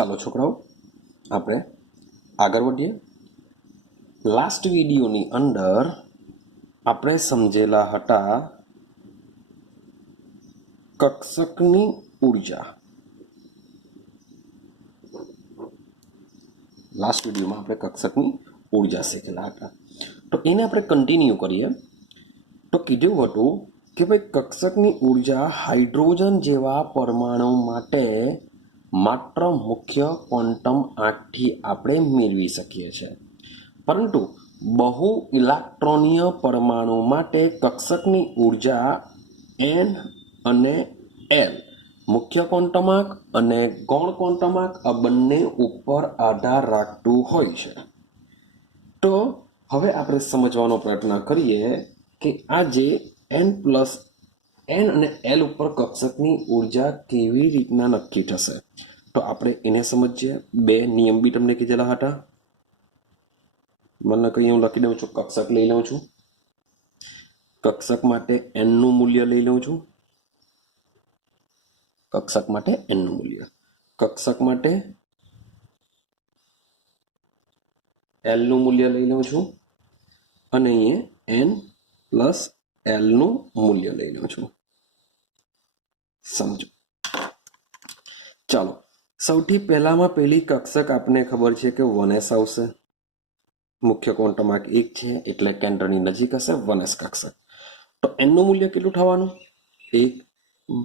ચાલો છોકરાઓ આપણે આગળ વધીએ. લાસ્ટ વિડીયોની અંદર આપણે સમજેલા હતા કક્ષકની ઉર્જા. લાસ્ટ વિડીયોમાં આપણે કક્ષકની ઉર્જા શીખેલા હતા, તો એને આપણે કન્ટિન્યુ કરીએ. તો કીધું હતું કે ભાઈ કક્ષકની ઉર્જા હાઇડ્રોજન જેવા પરમાણુ માટે માત્ર મુખ્ય ક્વોન્ટમ આંકથી આપણે મેળવી શકીએ છીએ, પરંતુ બહુ ઇલેક્ટ્રોનીય પરમાણુ માટે કક્ષકની ઉર્જા n અને l મુખ્ય ક્વોન્ટમ આંક અને ગૌણ ક્વોન્ટમ આંક આ બંને ઉપર આધાર રાખતું હોય છે. તો હવે આપણે સમજવાનો પ્રયત્ન કરીએ કે આ જે n અને l ઉપર કક્ષકની ઉર્જા કેવી રીતના નક્કી થશે. તો આપણે એને સમજીએ. બે નિયમ બી તમને કીધેલા હતા. મને કહી હું લખી દઉં છું. કક્ષક લઈ લઉં છું. કક્ષક માટે n નું મૂલ્ય લઈ લઉં છું. કક્ષક માટે n નું મૂલ્ય, કક્ષક માટે l નું મૂલ્ય લઈ લઉં છું અને અહીંયા n પ્લસ l નું મૂલ્ય લઈ લઉં છું. સમજો. ચાલો, સૌથી પહેલામાં પહેલી કક્ષક આપણને ખબર છે કે 1s આવશે. મુખ્ય ક્વોન્ટમ આંક 1 છે એટલે કેન્દ્રની નજીક હશે 1s કક્ષક. તો n નું મૂલ્ય કેટલું થવાનું? 1.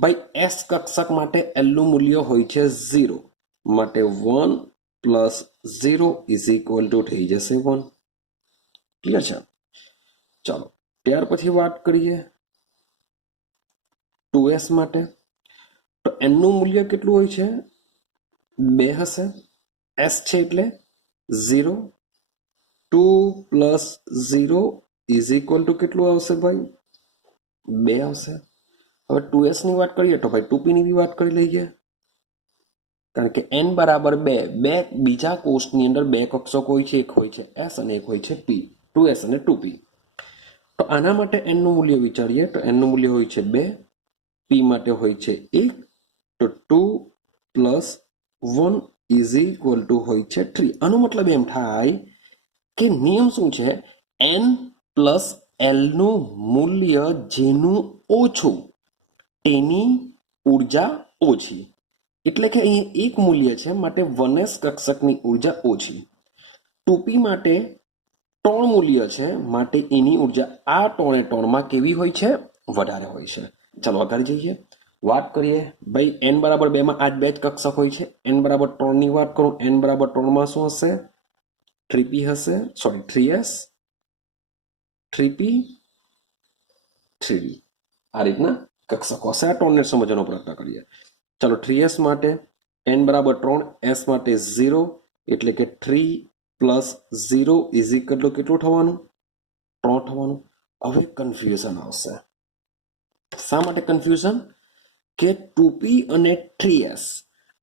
ભાઈ s કક્ષક માટે l નું મૂલ્ય હોય છે 0, માટે 1 પ્લસ 0 ઇઝ ઇક્વલ ટુ થઈ જશે 1. ક્લિયર છે? ચાલો, ત્યાર પછી વાત કરીએ 2s માટે. તો n નું મૂલ્ય કેટલું હોય છે? 2 હશે. s છે એટલે 0. 2 પ્લસ 0 ઇઝ ઇક્વલ ટુ કેટલું આવશે ભાઈ? 2 આવશે. હવે 2s ની વાત કરીએ તો ભાઈ 2p ની બી વાત કરી લઈએ, કારણ કે n બરાબર 2 બીજા કોષની અંદર બે કક્ષક હોય છે, એક હોય છે s અને એક હોય છે p. 2s અને 2p. તો આના માટે n નું મૂલ્ય વિચારીએ તો n નું મૂલ્ય હોય છે 2, p માટે હોય છે 1. તો 2 પ્લસ 1 ઇઝ ઇક્વલ ટુ હોય છે 3. આનો મતલબ એમ થાય કે નિયમ શું છે? n પ્લસ l નું મૂલ્ય જેનું ઓછું તેની ઉર્જા ઓછી. એટલે કે અહીં એક મૂલ્ય છે માટે 1s કક્ષકની ઉર્જા ઓછી. 2p માટે 3 મૂલ્ય છે માટે એની ઉર્જા આ 3 માં કેવી હોય છે? વધારે હોય છે. ચાલો આગળ જઈએ, વાત કરીએ. ભાઈ n બરાબર 2 માં આ જ બે જ કક્ષક હોય છે. n બરાબર 3 ની વાત કરું, n બરાબર 3 માં શું હશે? 3p હશે, સોરી 3s, 3p, 3d. આ રીતના કક્ષકો હશે. આ 3 ને સમજવાનો પ્રયત્ન કરીએ. ચાલો, 3s માટે n બરાબર 3, s માટે 0, એટલે કે 3 પ્લસ 0 ઇઝ ઇક્વલ ટુ કેટલું થવાનું? 3 થવાનું. હવે કન્ફ્યુઝન આવશે. શા માટે કન્ફ્યુઝન? કે 2p અને 3s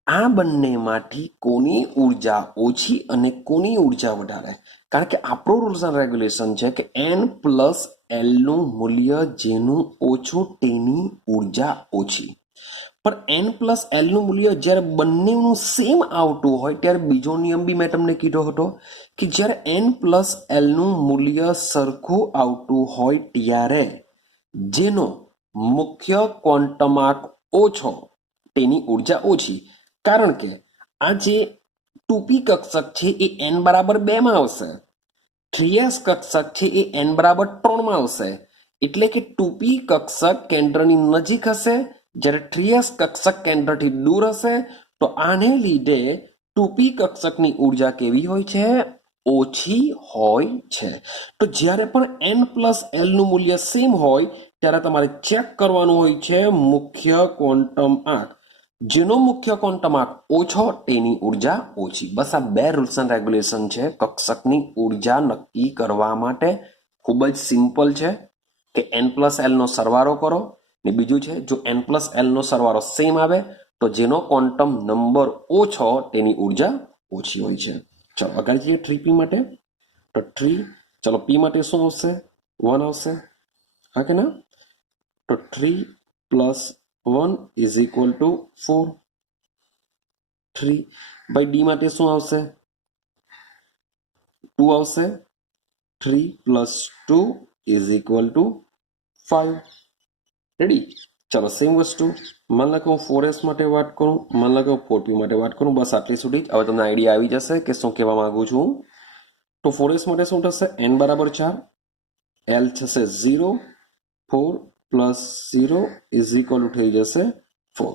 આ બંનેમાંથી કોની ઉર્જા ઓછી અને કોની ઉર્જા વધારે? કારણ કે આપણું રૂલ્સ એન્ડ રેગ્યુલેશન છે કે n પ્લસ l નું મૂલ્ય જેનું ઓછું તેની ઉર્જા ઓછી. પણ n પ્લસ l નું મૂલ્ય જ્યારે બંનેનું સેમ આવતું હોય ત્યારે બીજો નિયમ બી મેં તમને કીધો હતો કે જ્યારે n પ્લસ l નું મૂલ્ય સરખું આવતું હોય ત્યારે જેનો મુખ્ય ક્વોન્ટમાંક ઓછો તેની ઉર્જા ઓછી. કારણ કે આ જે 2p કક્ષક છે એ n બરાબર 2 માં આવશે, 3s કક્ષક છે એ n બરાબર 3 માં આવશે. એટલે કે 2p કક્ષક કેન્દ્રની નજીક હશે જ્યારે 3s કક્ષક કેન્દ્રથી દૂર હશે. તો આને લીધે 2p કક્ષકની ઉર્જા કેવી હોય છે? ઓછી હોય છે. તો જ્યારે પણ n પ્લસ l નું મૂલ્ય સેમ હોય ત્યારે તમારે ચેક કરવાનું હોય છે મુખ્ય ક્વોન્ટમ આંક. જેનો મુખ્ય ક્વોન્ટમ આંક ઓછો તેની ઉર્જા ઓછી. બસ આ બે રૂલ્સ એન્ડ રેગ્યુલેશન છે કક્ષકની ઉર્જા નક્કી કરવા માટે. ખૂબ જ સિમ્પલ છે કે n પ્લસ l નો સરવાળો કરો, ને બીજું છે જો n પ્લસ l નો સરવાળો સેમ આવે તો જેનો ક્વોન્ટમ નંબર ઓછો તેની ઉર્જા ઓછી હોય છે. ચલો આગળ જઈએ 3p માટે. તો 3, ચલો p માટે શું આવશે? 1 આવશે, હા કે ના? તો 3 પ્લસ 1 ઇઝ ઇક્વલ ટુ 4. 3. ભાઈ ડી માટે શું આવશે? 2 આવશે. 3 + 2 = 5. રેડી? ચલો સેમ વસ્તુ માન લો કે હું 4s માટે વાત કરું, માન લો કે હું 4p માટે વાત કરું. બસ આટલી સુધી જ. હવે તમને આઈડિયા આવી જશે કે શું કહેવા માંગુ છું. તો 4s માટે શું થશે? n = 4, l થશે 0, 4 + 0 = થઈ જશે 4.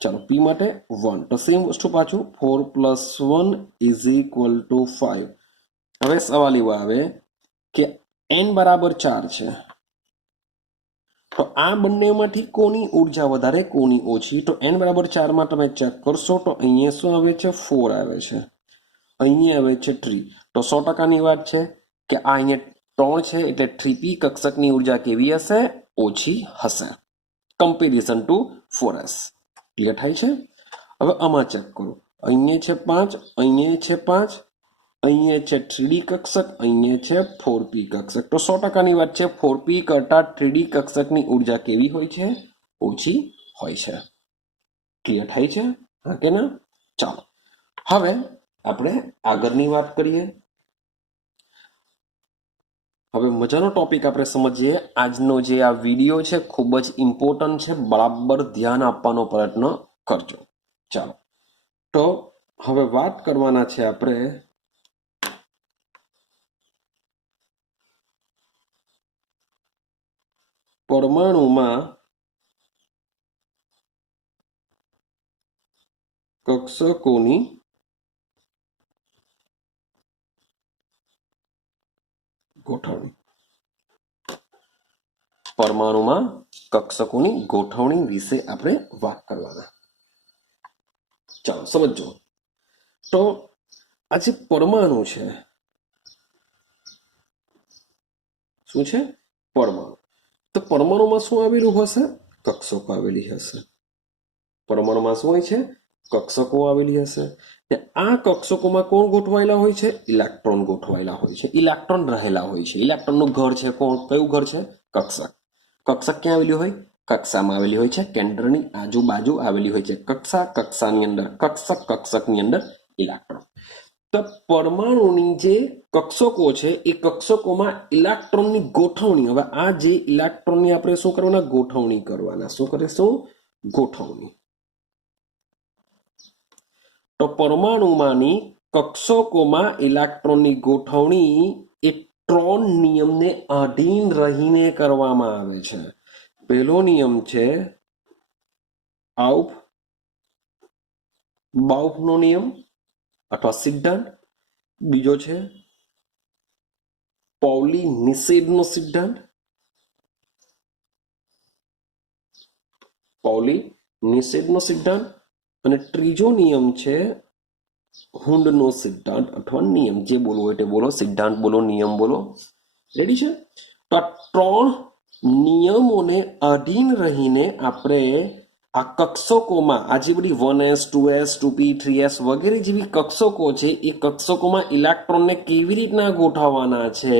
ચાલો p માટે 1. તો સેમ વસ્તુ પાછું 4 + 1 = 5. હવે સવાલ એવો આવે કે n = 4 છે, તો આ બંનેમાંથી કોની ઉર્જા વધારે કોની ઓછી? તો n = 4 માં તમે ચેક કરશો તો અહીંયા શું આવે છે? 4 આવે છે, અહીંયા આવે છે 3. તો 100%ની વાત છે કે આ અહીંયા 3 છે એટલે 3p કક્ષકની ઉર્જા કેવી હશે? ઓછી હશે, કમ્પેરિઝન ટુ 4s. ક્લિયર થાય છે? હવે આમાં ચેક કરો. અહીંયા છે 5, અહીંયા છે 5, અહીંયા છે 3d કક્ષક, અહીંયા છે 4p કક્ષક. તો 100%ની વાત છે 4p કરતા 3d કક્ષકની ઉર્જા કેવી હોય છે? ઓછી હોય છે. ક્લિયર થાય છે? હા કે ના? ચાલો હવે આપણે આગળની વાત કરીએ. હવે મજાનો ટોપિક આપણે સમજીએ. આજનો જે આ વિડીયો છે ખૂબ જ ઇમ્પોર્ટન્ટ છે, બરાબર ધ્યાન આપવાનો પ્રયત્ન કરજો. ચાલો તો હવે વાત કરવાના છે આપણે પરમાણુમાં કક્ષકોની ગોઠવણી. પરમાણુમાં કક્ષકોની ગોઠવણી વિશે આપણે વાત કરવાના. ચાલો સમજો. તો આ જે પરમાણુ છે શું છે? પરમાણુ. તો પરમાણુમાં શું આવેલું હશે? કક્ષકો આવેલી હશે. પરમાણુમાં શું હોય છે? કક્ષકો આવેલી હશે. ને આ કક્ષકોમાં કોણ ગોઠવાયેલા હોય છે? ઇલેક્ટ્રોન ગોઠવાયેલા હોય છે, ઇલેક્ટ્રોન રહેલા હોય છે. ઇલેક્ટ્રોનનું ઘર છે કોણ? કયું ઘર છે? કક્ષક. કક્ષક ક્યાં આવેલી હોય? કક્ષામાં આવેલી હોય છે, કેન્દ્રની આજુબાજુ આવેલી હોય છે કક્ષા. કક્ષાની અંદર કક્ષક, કક્ષકની અંદર ઇલેક્ટ્રોન. તો પરમાણુની જે કક્ષકો છે એ કક્ષકોમાં ઇલેક્ટ્રોનની ગોઠવણી. હવે આ જે ઇલેક્ટ્રોનની આપણે શું કરવાના? ગોઠવણી કરવાના. શું કરીશું? ગોઠવણી. તો પરમાણુમાંની કક્ષકોમાં ઇલેક્ટ્રોનની ગોઠવણી એ ટ્રોન નિયમને આધીન રહીને કરવામાં આવે છે. પહેલો નિયમ છે બાઉફનો નિયમ અથવા સિદ્ધાંત. બીજો છે પાઉલી નિષેધનો સિદ્ધાંત. પાઉલી નિષેધનો સિદ્ધાંત. અને ત્રીજો નિયમ છે હુન્ડનો સિદ્ધાંત અથવા નિયમ. જે બોલવો હોય તે બોલો, સિદ્ધાંત બોલો, નિયમ બોલો. રેડી છે? તો આ 3 નિયમોને આધીન રહીને આપણે આ કક્ષકોમાં આ જે બધી 1s 2s 2p 3s વગેરે જેવી કક્ષકો છે એ કક્ષકોમાં ઇલેક્ટ્રોનને કેવી રીતના ગોઠવવાના છે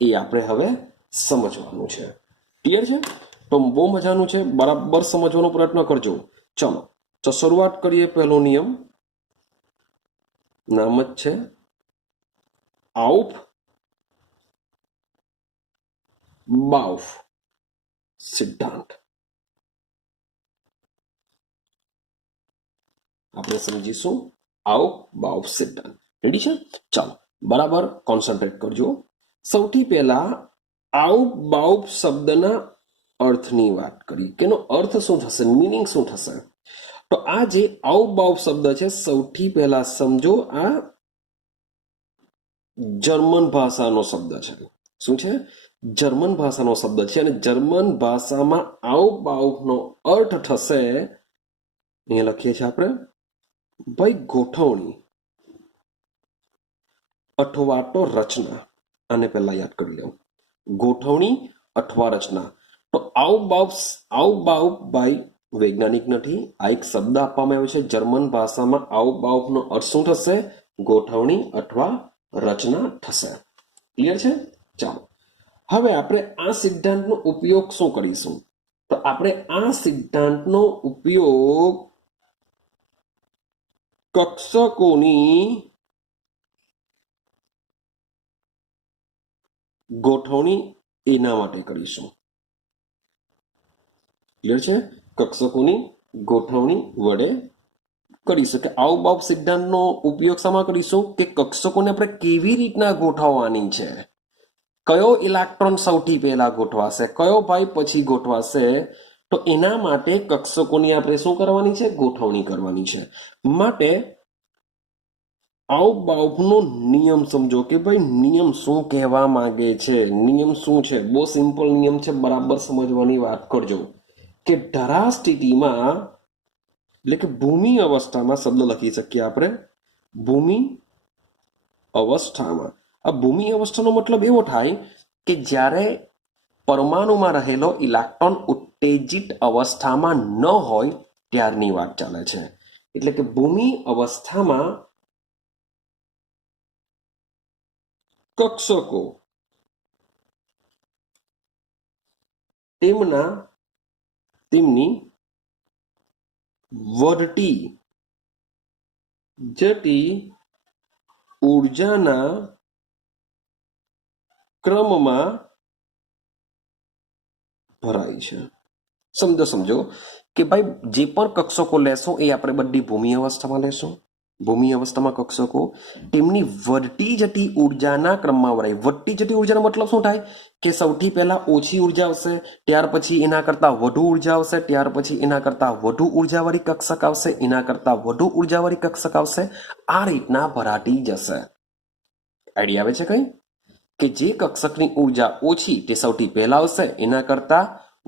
એ આપણે હવે સમજવાનું છે. ક્લિયર છે? તો બહુ મજાનું છે, બરાબર સમજવાનો પ્રયત્ન કરજો. ચલો તો શરૂઆત કરીએ. પહેલો નિયમ નામ જ છે આઉફ-બાઉફ સિદ્ધાંત. આપણે સમજીશું આઉફ-બાઉફ સિદ્ધાંત. રેડી છે? ચાલો બરાબર કોન્સન્ટ્રેટ કરજો. સૌથી પહેલા આઉફ-બાઉફ શબ્દના અર્થની વાત કરી. કેનો અર્થ શું થશે? મીનિંગ શું થશે? તો આ જે આઉફ-બાઉફ શબ્દ છે સૌથી પહેલા સમજો આ જર્મન ભાષાનો શબ્દ છે. શું છે? જર્મન ભાષાનો શબ્દ છે. અને જર્મન ભાષામાં આઉફ-બાઉફનો અર્થ થશે, અહીંયા લખીએ છીએ આપણે ભાઈ ગોઠવણી અથવા તો રચના. આને પહેલા યાદ કરી લો. ગોઠવણી અથવા રચના. તો આઉફ-બાઉફ ભાઈ વૈજ્ઞાનિક નથી, આ એક શબ્દ આપવામાં આવ્યો છે. જર્મન ભાષામાં આઉફ-બાઉફનો અર્થ શું થશે? ગોઠવણી અથવા રચના થશે. ક્લિયર છે? ચાલો હવે આપણે આ સિદ્ધાંતનો ઉપયોગ શું કરીશું? તો આપણે આ સિદ્ધાંતનો ઉપયોગ કક્ષકોની ગોઠવણી એના માટે કરીશું. ક્લિયર છે? કક્ષકોની ગોઠવણી વડે કરી શકે. આઉબાઉ સિદ્ધાંતનો ઉપયોગ શામાં કરીશું કે કક્ષકોને આપણે કેવી રીતના ગોઠવવાની છે, કયો ઇલેક્ટ્રોન સૌથી પહેલા ગોઠવાશે, કયો ભાઈ પછી ગોઠવાશે, તો એના માટે કક્ષકોની આપણે શું કરવાની છે? ગોઠવણી કરવાની છે. માટે આઉબાઉનો નિયમ સમજો કે ભાઈ નિયમ શું કહેવા માંગે છે. નિયમ શું છે? બહુ સિમ્પલ નિયમ છે, બરાબર સમજવાની વાત કરજો કે ધરા સ્થિતિમાં એટલે કે ભૂમિ અવસ્થામાં શબ્દ લખી શકીએ આપણે ભૂમિ અવસ્થામાં. આ ભૂમિ અવસ્થાનો મતલબ એવો થાય કે જ્યારે પરમાણુમાં રહેલો ઇલેક્ટ્રોન ઉત્તેજિત અવસ્થામાં ન હોય ત્યારની વાત ચાલે છે. એટલે કે ભૂમિ અવસ્થામાં કક્ષકો તેમની વધતી જતી ઉર્જાના ક્રમમાં ભરાય છે. સમજો કે ભાઈ જે પણ કક્ષકો લેશો એ આપણે બધી ભૂમિ અવસ્થામાં લેશું. ભૂમિ અવસ્થામાં કક્ષકો તેમની વધતી જતી ઉર્જાના ક્રમમાં ભરાય. વધતી જતી ઉર્જાનો મતલબ શું થાય કે સૌથી પહેલા ઓછી ઉર્જા આવશે, ત્યાર પછી એના કરતા વધુ ઉર્જા આવશે, ત્યાર પછી એના કરતા વધુ ઉર્જાવાળી કક્ષક આવશે, એના કરતા વધુ ઉર્જાવાળી કક્ષક આવશે. આ રીતના ભરાતી જશે. આઈડિયા આવે છે કઈ? કે જે કક્ષકની ઉર્જા ઓછી તે સૌથી પહેલા આવશે, એના કરતા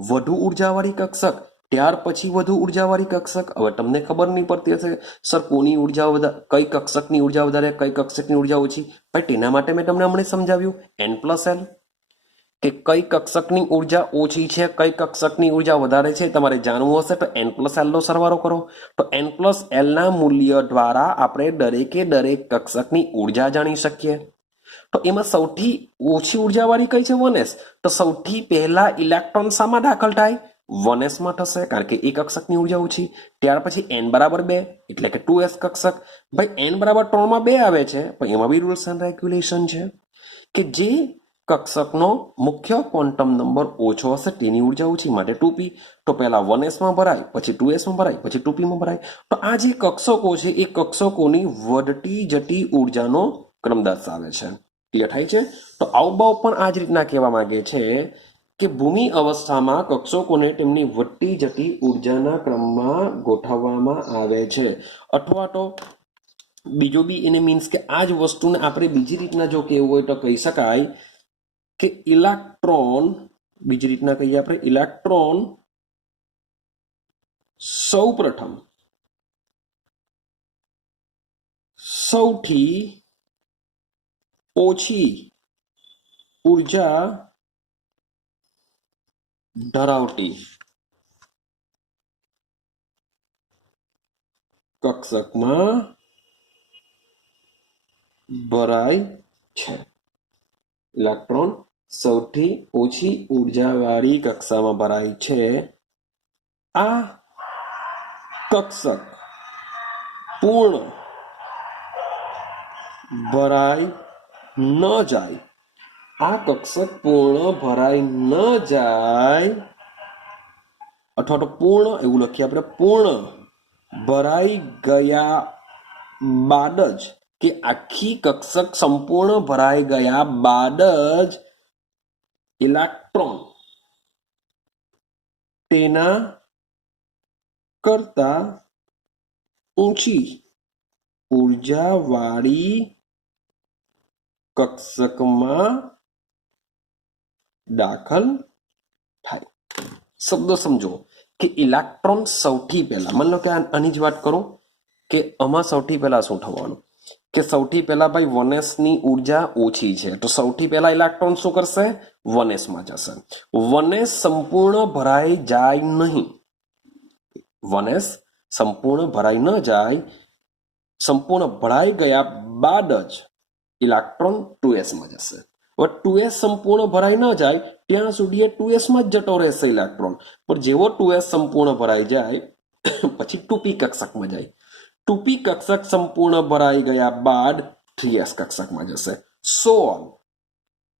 વધુ ઉર્જાવાળી કક્ષક, ત્યાર પછી વધુ ઉર્જાવાળી કક્ષક. હવે તમને ખબર નહીં પડતી હશે સર કોની ઉર્જા વધારે, કઈ કક્ષકની ઉર્જા વધારે, કઈ કક્ષકની ઉર્જા ઓછી. ભાઈ તેના માટે મેં તમને હમણાં સમજાવ્યું N+L કે કઈ કક્ષકની ઉર્જા ઓછી છે, કઈ કક્ષકની ઉર્જા વધારે છે. તમારે જાણવું હશે તો N+L નો સરવાળો કરો. તો N+L ના મૂલ્ય દ્વારા આપણે દરેકે દરેક કક્ષકની ઉર્જા જાણી શકીએ. તો એમાં સૌથી ઓછી ઉર્જાવાળી કઈ છે? 1s. તો સૌથી પહેલા ઇલેક્ટ્રોન શામાં દાખલ થાય? 1s માં થશે, કારણ કે એક કક્ષકની ઉર્જા ઓછી. ત્યાર પછી n બરાબર 2 એટલે કે 2s કક્ષક. ભાઈ n બરાબર 3 માં 2 આવે છે, પણ એમાં બી રૂલ્સ એન્ડ રેગ્યુલેશન છે કે જે કક્ષકનો મુખ્ય ક્વોન્ટમ નંબર ઓછો હશે તેની ઉર્જા ઓછી, માટે 2p. તો પહેલા 1s માં ભરાય, પછી 2s માં ભરાય, પછી 2p માં ભરાય. તો આ જે કક્ષકો છે એ કક્ષકોની વધતી જતી ઉર્જાનો ક્રમ દર્શાવે છે. ક્લિયર થાય છે? તો આઉબાઉ પણ આ જ રીતના કહેવા માંગે છે કે ભૂમિ અવસ્થામાં કક્ષકોને તેમની વધતી જતી ઉર્જાના ક્રમમાં ગોઠવવામાં આવે છે. અથવા તો બીજો બી એને મીન્સ કે આ જ વસ્તુને આપણે બીજી રીતના જો કહેવું હોય તો કહી શકાય કે ઇલેક્ટ્રોન, બીજી રીતના કહીએ આપણે, ઇલેક્ટ્રોન સૌપ્રથમ સૌથી ઓછી ઉર્જા ધરાવતી કક્ષકમાં ભરાય છે. ઇલેક્ટ્રોન સૌથી ઓછી ઉર્જાવાળી કક્ષામાં ભરાય છે. આ કક્ષક પૂર્ણ ભરાય ન જાય, આ કક્ષક પૂર્ણ ભરાય ન જાય, અથવા તો પૂર્ણ એવું લખીએ આપણે, પૂર્ણ ભરાઈ ગયા બાદ જ, કે આખી કક્ષક સંપૂર્ણ ભરાઈ ગયા બાદ જ ઇલેક્ટ્રોન તેના કરતા ઊંચી ઉર્જાવાળી કક્ષકમાં દાખલ થાય. શબ્દો સમજો કે ઇલેક્ટ્રોન સૌથી પહેલા, માની લો કે આની જ વાત કરું કે આમાં સૌથી પહેલા શું થવાનું કે સૌથી પહેલા ભાઈ 1s ની ઉર્જા ઓછી છે, તો સૌથી પહેલા ઇલેક્ટ્રોન શું કરશે? 1s માં જશે. 1s સંપૂર્ણ ભરાઈ જાય નહીં, 1s સંપૂર્ણ ભરાઈ ન જાય, સંપૂર્ણ ભરાઈ ગયા બાદ જ ઇલેક્ટ્રોન 2s માં જશે. હવે 2s સંપૂર્ણ ભરાઈ ન જાય ત્યાં સુધી એ 2s માં જ જતો રહેશે ઇલેક્ટ્રોન. પણ જેવો 2s સંપૂર્ણ ભરાઈ જાય પછી 2p કક્ષકમાં જાય. 2p કક્ષક સંપૂર્ણ ભરાઈ ગયા બાદ 3s કક્ષકમાં જશે. So on.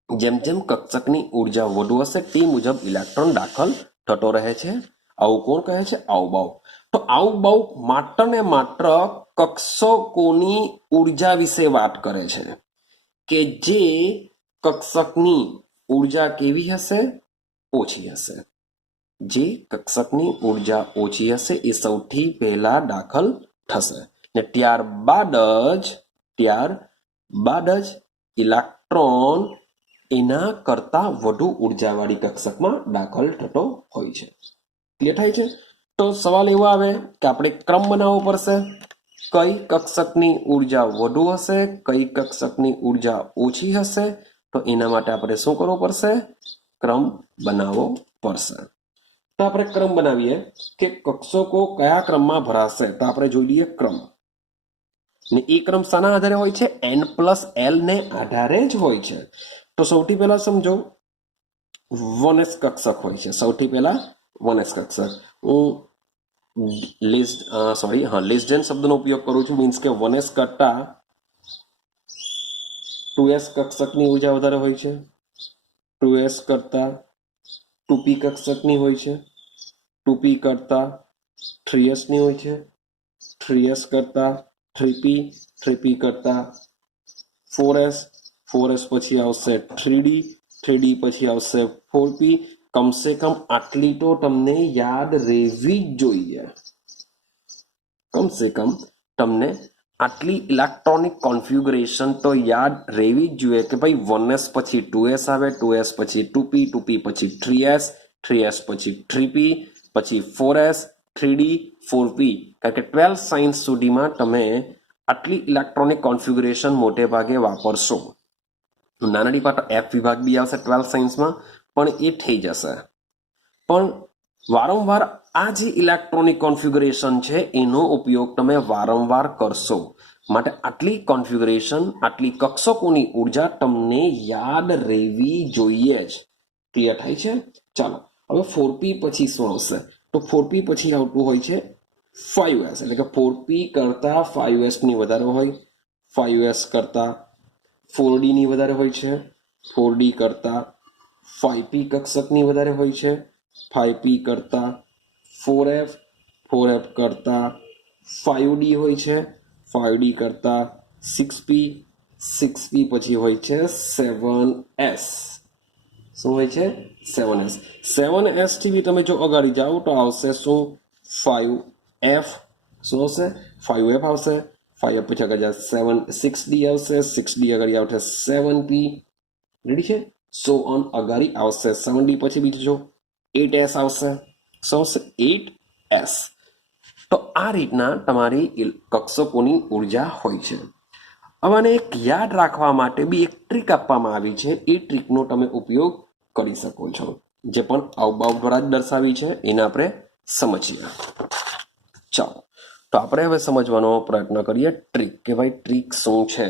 જેમ જેમ કક્ષકની ઉર્જા વધુ હશે તે મુજબ ઇલેક્ટ્રોન દાખલ થતો રહે છે. આવું કોણ કહે છે? આવબાવ. તો આવબાવ માત્ર ને માત્ર કક્ષકોની ઉર્જા વિશે વાત કરે છે કે જે કક્ષકની ઉર્જા કેવી હશે? ઓછી હશે. જે કક્ષકની ઉર્જા ઓછી હશે એ સૌથી પહેલા દાખલ થશે ને ત્યારબાદ જ ઇલેક્ટ્રોન એના કરતા વધુ ઉર્જાવાળી કક્ષકમાં દાખલ થતો હોય છે. ક્લિયર થાય છે? તો સવાલ એવો આવે કે આપણે ક્રમ બનાવવો પડશે. કઈ કક્ષકની ઉર્જા વધુ હશે, કઈ કક્ષકની ઉર્જા ઓછી હશે, તો એના માટે આપણે શું કરવું પડશે? ક્રમ બનાવવો પડશે. તો આપણે ક્રમ બનાવીએ કે કક્ષકો કયા ક્રમમાં ભરાશે. તો આપણે જોઈ લઈએ ક્રમ. ને એ ક્રમ શાના આધારે હોય છે? n+l ને આધારે જ હોય છે. તો સૌથી પહેલા સમજો 1s કક્ષક હોય છે. સૌથી પહેલા 1s કક્ષક. હું લેસ ધેન શબ્દનો ઉપયોગ કરું છું. મીન્સ કે 1s કરતા 2s કક્ષકની ઉર્જા વધારે હોય છે. 2s કરતા 2p કક્ષકની હોય છે. 2p કરતા 3s ની હોય છે. 3s કરતા 3p, 3p કરતા 4s, 4s પછી આવશે 3d, 3d પછી આવશે 4p. કમસે કમ આટલી તો તમને યાદ રહેવી જ જોઈએ. કમસે કમ તમને આટલી ઇલેક્ટ્રોનિક કોન્ફિગ્યુરેશન તો યાદ રહેવી જ જોઈએ કે ભાઈ 1s પછી 2s આવે, 2s પછી 2p, 2p પછી 3s, 3s પછી 3p, પછી 4s, 3d, 4p. કારણ કે 12 સાયન્સ સુધીમાં તમે આટલી ઇલેક્ટ્રોનિક કોન્ફિગ્યુરેશન મોટે ભાગે વાપરશો. નાના પાટો એફ વિભાગ બી આવશે 12 સાયન્સમાં, પણ એ થઈ જશે. પણ વારંવાર આ જે ઇલેક્ટ્રોનિક કોન્ફિગ્યુરેશન છે એનો ઉપયોગ તમે વારંવાર કરશો. માટે આટલી કોન્ફિગ્યુરેશન, આટલી કક્ષકોની ઉર્જા તમને યાદ રહેવી જોઈએ જ. ક્લિયર થાય છે? ચાલો હવે 4p પછી શું આવશે? તો 4p પછી આવતું હોય છે 5s. એટલે કે 4p કરતા 5s ની વધારે હોય, 5s કરતા 4d ની વધારે હોય છે, 4d કરતા 5p કક્ષકની વધારે હોય છે, 5p કરતા 4f, 4f કરતા 5d હોય છે, 5d કરતા 6p, 6p પછી હોય છે 7s. શું હોય છે? 7s. 7s થી બી તમે જો અગાડી જાઓ તો આવશે શું? 5f. શું આવશે? 5f આવશે. 5f પછી આગળ જાય 6d આવશે. 6d આગળ આવશે 7p. રેડી છે? સો ઓન અગાડી આવશે 7d પછી બીજું જો 8s આવશે. શું આવશે? 8s. તો આ રીતના તમારી કક્ષકોની ઉર્જા હોય છે. હવે આને એક યાદ રાખવા માટે બી એક ટ્રીક આપવામાં આવી છે. એ ટ્રીકનો તમે ઉપયોગ કરી શકો છો. જે પણ આવબાવ દ્વારા જ દર્શાવી છે એને આપણે સમજીએ. ચાલો તો આપણે હવે સમજવાનો પ્રયત્ન કરીએ ટ્રીક, કે ભાઈ ટ્રીક શું છે.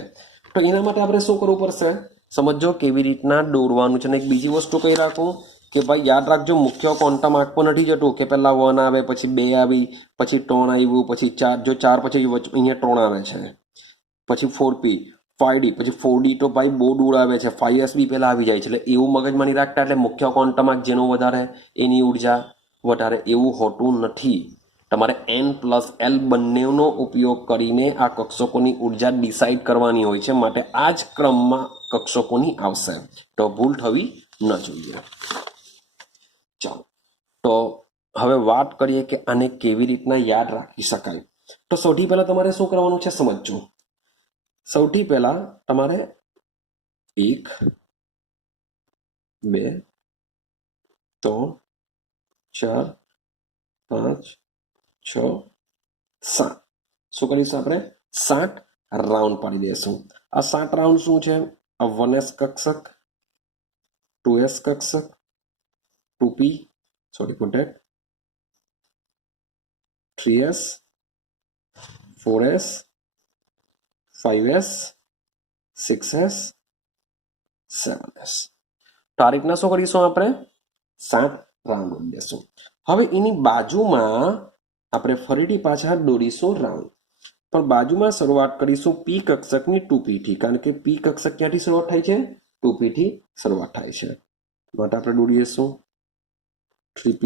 તો એના માટે આપણે શું કરવું પડશે? સમજો કેવી રીતના દોરવાનું છે. ને એક બીજી વસ્તુ કહી રાખું કે ભાઈ યાદ રાખજો, મુખ્ય ક્વોન્ટમ આંકમાં નથી જતું કે પહેલા 1 આવે, પછી 2 આવી, પછી 3 આવ્યું, પછી 4. જો 4 પછી અહીંયા 3 આવે છે, પછી 4p, 5d, પછી 4d તો ભાઈ બહુ દૂર આવે છે, 5s બી પહેલા આવી જાય છે. એટલે એવું મગજમાં નહીં રાખતા. એટલે મુખ્ય ક્વોન્ટમ આંક જેનો વધારે એની ઉર્જા વધારે એવું હોતું નથી. તમારે n+l બંનેનો ઉપયોગ કરીને આ કક્ષકોની ઉર્જા ડિસાઇડ કરવાની હોય છે. માટે આ જ ક્રમમાં કક્ષકોની આવશે. તો ભૂલ થવી ન જોઈએ. ચાલો તો હવે વાત કરીએ કે આને કેવી રીતના યાદ રાખી શકાય. તો સૌથી પહેલા તમારે શું કરવાનું છે સમજજો. સૌથી પહેલા તમારે 1, 2, 3, 4, 5, 6, 7 શું કરીશું આપણે? 7 રાઉન્ડ પાડી દઈશું. આ 7 રાઉન્ડ શું છે? આ 1s કક્ષક, 2s કક્ષક, 2p, sorry for that, 3s, 4s, 5s, 6s, 7s. તો આ રીતના શું કરીશું આપણે? 7 રાઉન્ડ દોરી દઈશું. હવે એની બાજુમાં આપણે ફરીથી પાછા દોરીશું રાઉન્ડ. પણ બાજુમાં શરૂઆત કરીશું પી કક્ષકની 2p થી, કારણ કે પી કક્ષક ક્યાંથી શરૂઆત થાય છે? 2p થી શરૂઆત થાય છે. માટે આપણે દોરીશું 3p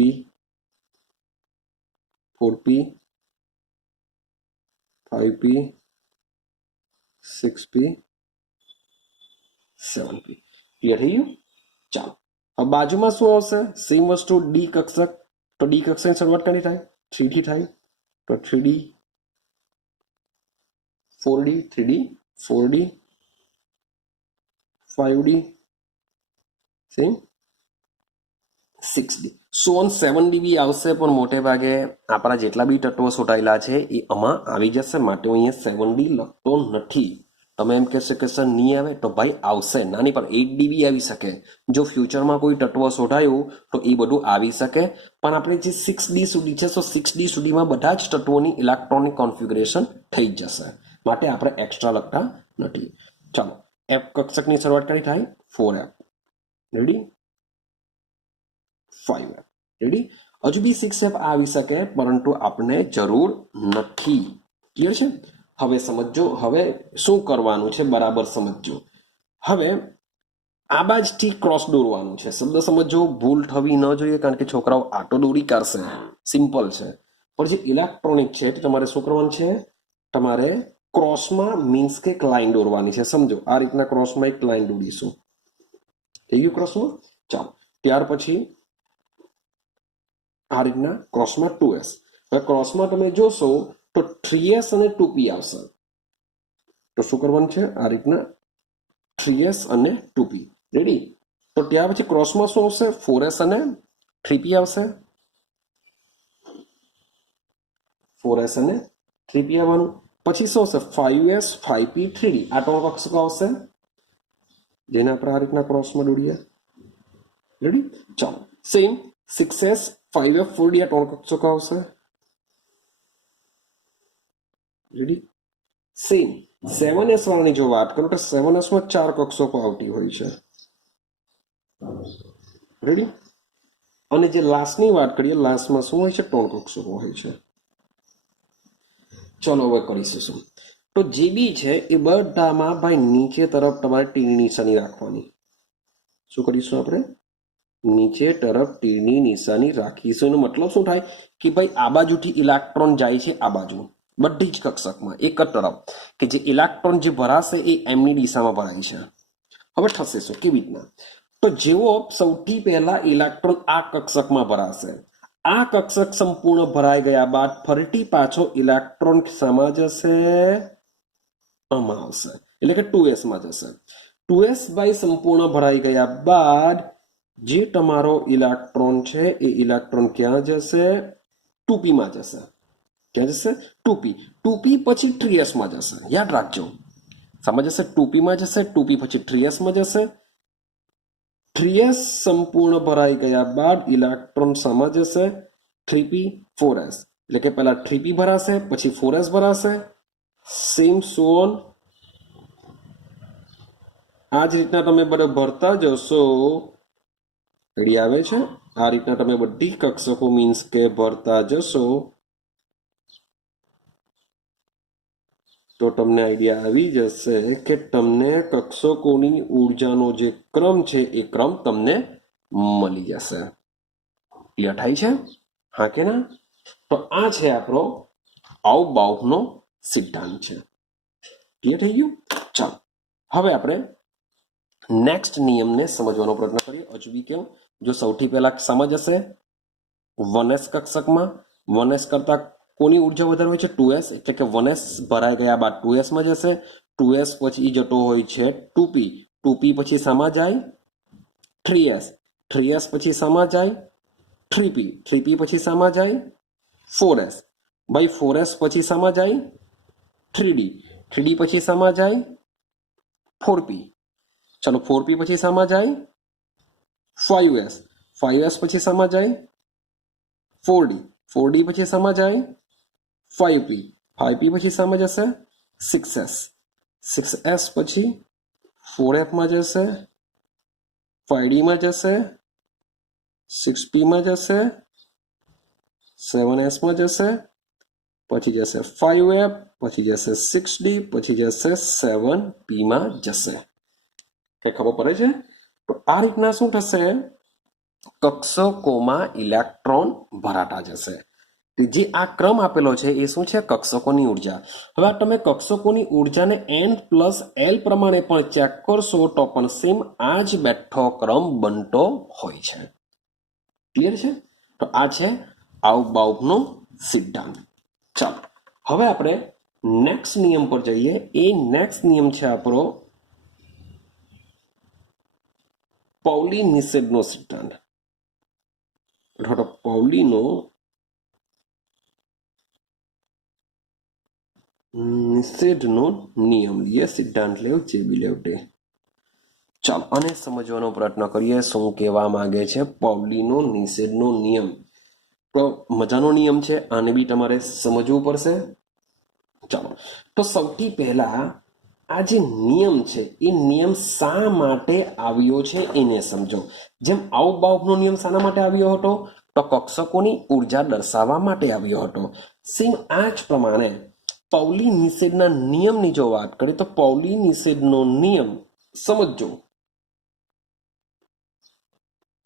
4p 5p 6p 7p. Clear થઈ ગયું? ચાલો હવે બાજુમાં શું આવશે? સેમ વસ્તુ ડી કક્ષક. તો ડી કક્ષકની શરૂઆત ક્યાંથી થાય? 3 થી થાય. તો 3d 4d 3d 4d 5d same 6d so on 7d બી આવશે, પણ મોટે ભાગે આપણા જેટલા બી તત્વો શોધાયેલા છે એ આમાં આવી જશે, માટે હું અહીંયા 7d લખતો નથી. તમે એમ કહેશો કે સર નહીં આવે, તો ભાઈ આવશે. નાની પણ 8d બી આવી શકે. જો ફ્યુચરમાં કોઈ તત્વ શોધાયું તો એ બધું આવી શકે, પણ આપણે જે 6d સુધી છે, તો 6d સુધીમાં બધા જ તત્વોની ઇલેક્ટ્રોનિક કોન્ફિગરેશન થઈ જ જશે, માટે આપણે એક્સ્ટ્રા લખતા નથી. ચાલો એફ કક્ષકની શરૂઆત કરી થાય 4f. રેડી? 5f. રેડી? હજુ બી 6f આવી શકે, પરંતુ આપણે જરૂર નથી. ક્લિયર છે? હવે સમજો, હવે શું કરવાનું છે બરાબર સમજો. હવે આ બાજથી ક્રોસ દોરવાનું છે. શબ્દ સમજો, ભૂલ થવી ન જોઈએ, કારણ કે છોકરાઓ આટો દોરી કાઢશે. સિમ્પલ છે. પણ જે ઇલેક્ટ્રોનિક છે તે તમારે શું કરવાનું છે? તમારે ક્રોસમાં મીન્સ કે એક લાઈન દોરવાની છે. સમજો આ રીતના ક્રોસમાં એક લાઈન દોરીશું. થઈ ગયું ક્રોસમાં? ચાલો ત્યાર પછી આ રીતના ક્રોસમાં 2s. હવે ક્રોસમાં તમે જોશો તો 3s અને 2p આવશે. તો શું કરવાનું છે? આ રીતના 3s અને 2p. રેડી? તો ત્યાર પછી ક્રોસમાં શું આવશે? 4s અને 3p આવશે. 4s અને 3p આવવાનું. પછી શું આવશે? 5s 5p 3d. આ ત્રણ કક્ષકો આવશે, જેને આપણે આ રીતના ક્રોસમાં દોરીએ. રેડી? ચાલો સેમ 6s 5f 4d આ ત્રણ કક્ષકો આવશે. રેડી? સેમ 7s વાળાની જો વાત કરું તો 7s માં 4 કક્ષકો આવતી હોય છે. રેડી? અને જે લાસ્ટની વાત કરીએ, લાસ્ટમાં શું હોય છે? 3 કક્ષકો હોય છે. ચલો હવે કરીશું શું? તો જે બી છે એ બધામાં ભાઈ નીચે તરફ તમારે તીરની નિશાની રાખવાની. શું કરીશું આપણે? નીચે તરફ તીરની નિશાની રાખીશું. એનો મતલબ શું થાય કે ભાઈ આ બાજુથી ઇલેક્ટ્રોન જાય છે આ બાજુ, બધી જ કક્ષકમાં એક જ તરફ, કે જે ઇલેક્ટ્રોન જે ભરાશે એ એમની દિશામાં ભરાય છે. હવે થશે શું? કેવી રીતના? તો જેવો સૌથી પહેલા ઇલેક્ટ્રોન આ કક્ષકમાં ભરાશે, આ કક્ષક સંપૂર્ણ ભરાઈ ગયા બાદ ફરીથી પાછો ઇલેક્ટ્રોન શામાં જશે? આમાં આવશે, એટલે કે 2s માં જશે. 2s બાય સંપૂર્ણ ભરાઈ ગયા બાદ જે તમારો ઇલેક્ટ્રોન છે એ ઇલેક્ટ્રોન ક્યાં જશે? 2p માં જશે. ક્યાં જશે? 2p. 2p પછી 3s માં જશે. યાદ રાખજો, સમજ જશે? 2p માં જશે, 2p પછી 3s માં જશે. 3s સંપૂર્ણ ભરાઈ ગયા બાદ ઇલેક્ટ્રોન શામાં જશે? 3p 4s. એટલે કે પહેલા 3p ભરાશે, પછી 4s ભરાશે. સેમ સોન આ જ રીતના તમે બધા ભરતા જશો. રેડી આવે છે? આ રીતના તમે બધી કક્ષકો મીન્સ કે ભરતા જશો તો તમને આઈડિયા આવી જશે કે તમને કક્ષકોની ઉર્જાનો જે ક્રમ છે એ ક્રમ તમને મળી જશે. ક્લિયર થાય છે? હા કે ના? તો આ છે આપણો અવબાઉનો સિદ્ધાંત છે. ક્લિયર થઈ ગયું? ચાલો હવે આપણે નેક્સ્ટ નિયમને સમજવાનો પ્રયત્ન કરીએ. હજુ બી કેમ? જો સૌથી પહેલા સમજ હશે 1s કક્ષકમાં 1s કરતા કોની ઉર્જા વધારે હોય છે? 2s. એટલે કે 1s ભરાઈ ગયા બાદ 2s માં જશે. 2s પછી જતો હોય છે 2p. 2p પછી શામાં જાય? 3s. 3s પછી શામાં જાય? 3p. 3p પછી શામાં જાય? 4s. ભાઈ 4s પછી શામાં જાય? 3d. 3d પછી શામાં જાય? 4p. ચલો 4p પછી શામાં જાય? 5s. 5s પછી શામાં જાય? 4d. 4d પછી શામાં જાય? 5p. 5p પછી શામાં જશે? 6s. 6s પછી 4f માં જશે, 5d માં જશે, 6p માં જશે, 7s માં જશે, પછી જશે 5f, પછી જશે 6d, પછી જશે 7p માં જશે. કઈ ખબર પડે છે? તો આ રીતના શું થશે? કક્ષકોમાં ઇલેક્ટ્રોન ભરાતા જશે. જે આ ક્રમ આપેલો છે એ શું છે? કક્ષકોની ઉર્જા. હવે તમે કક્ષકોની ઉર્જાને n+l પ્રમાણે પણ ચેક કરશો તો પણ સેમ આ જ બેઠો ક્રમ બનતો હોય છે. ક્લિયર છે? તો આ છે આઉબાઉફનો સિદ્ધાંત. ચાલો હવે આપણે નેક્સ્ટ નિયમ પર જઈએ. એ નેક્સ્ટ નિયમ છે આપણો પાઉલી નિષેધનો સિદ્ધાંત અથવા તો પાઉલીનો નિષેધનો નિયમ. ये સિદ્ધાંત લેવ જે બી લેવ તે. ચાલો આને સમજવાનો પ્રયત્ન કરીએ. શું કહેવા માંગે છે પાઉલીનો નિષેધનો નિયમ? તો મજાનો નિયમ છે, આને બી તમારે સમજવું પડશે. ચાલો તો સૌથી પહેલા આ જે નિયમ છે એ નિયમ શા માટે આવ્યો છે એને સમજો. જેમ આઉબાઉફનો નિયમ શાના માટે આવ્યો હતો? તો કક્ષકોની ઉર્જા દર્શાવવા માટે આવ્યો હતો. સેમ આ જ પ્રમાણે પાઉલી નિષેધના નિયમની જો વાત કરીએ તો પાઉલી નિષેધનો નિયમ સમજો.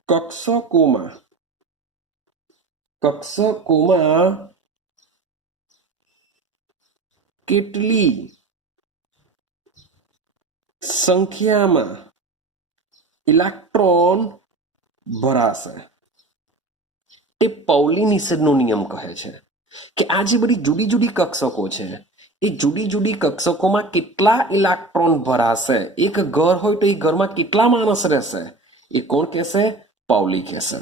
કક્ષકોમાં કેટલી સંખ્યામાં ઇલેક્ટ્રોન ભરાશે તે પાઉલી નિષેધનો નિયમ કહે છે કે આ જે બધી જુદી જુદી કક્ષકો છે એ જુદી જુદી કક્ષકોમાં કેટલા ઇલેક્ટ્રોન ભરાશે. એક ઘર હોય તો એ ઘરમાં કેટલા માણસ રહેશે એ કોણ કહેશે? પાઉલી કહેશે.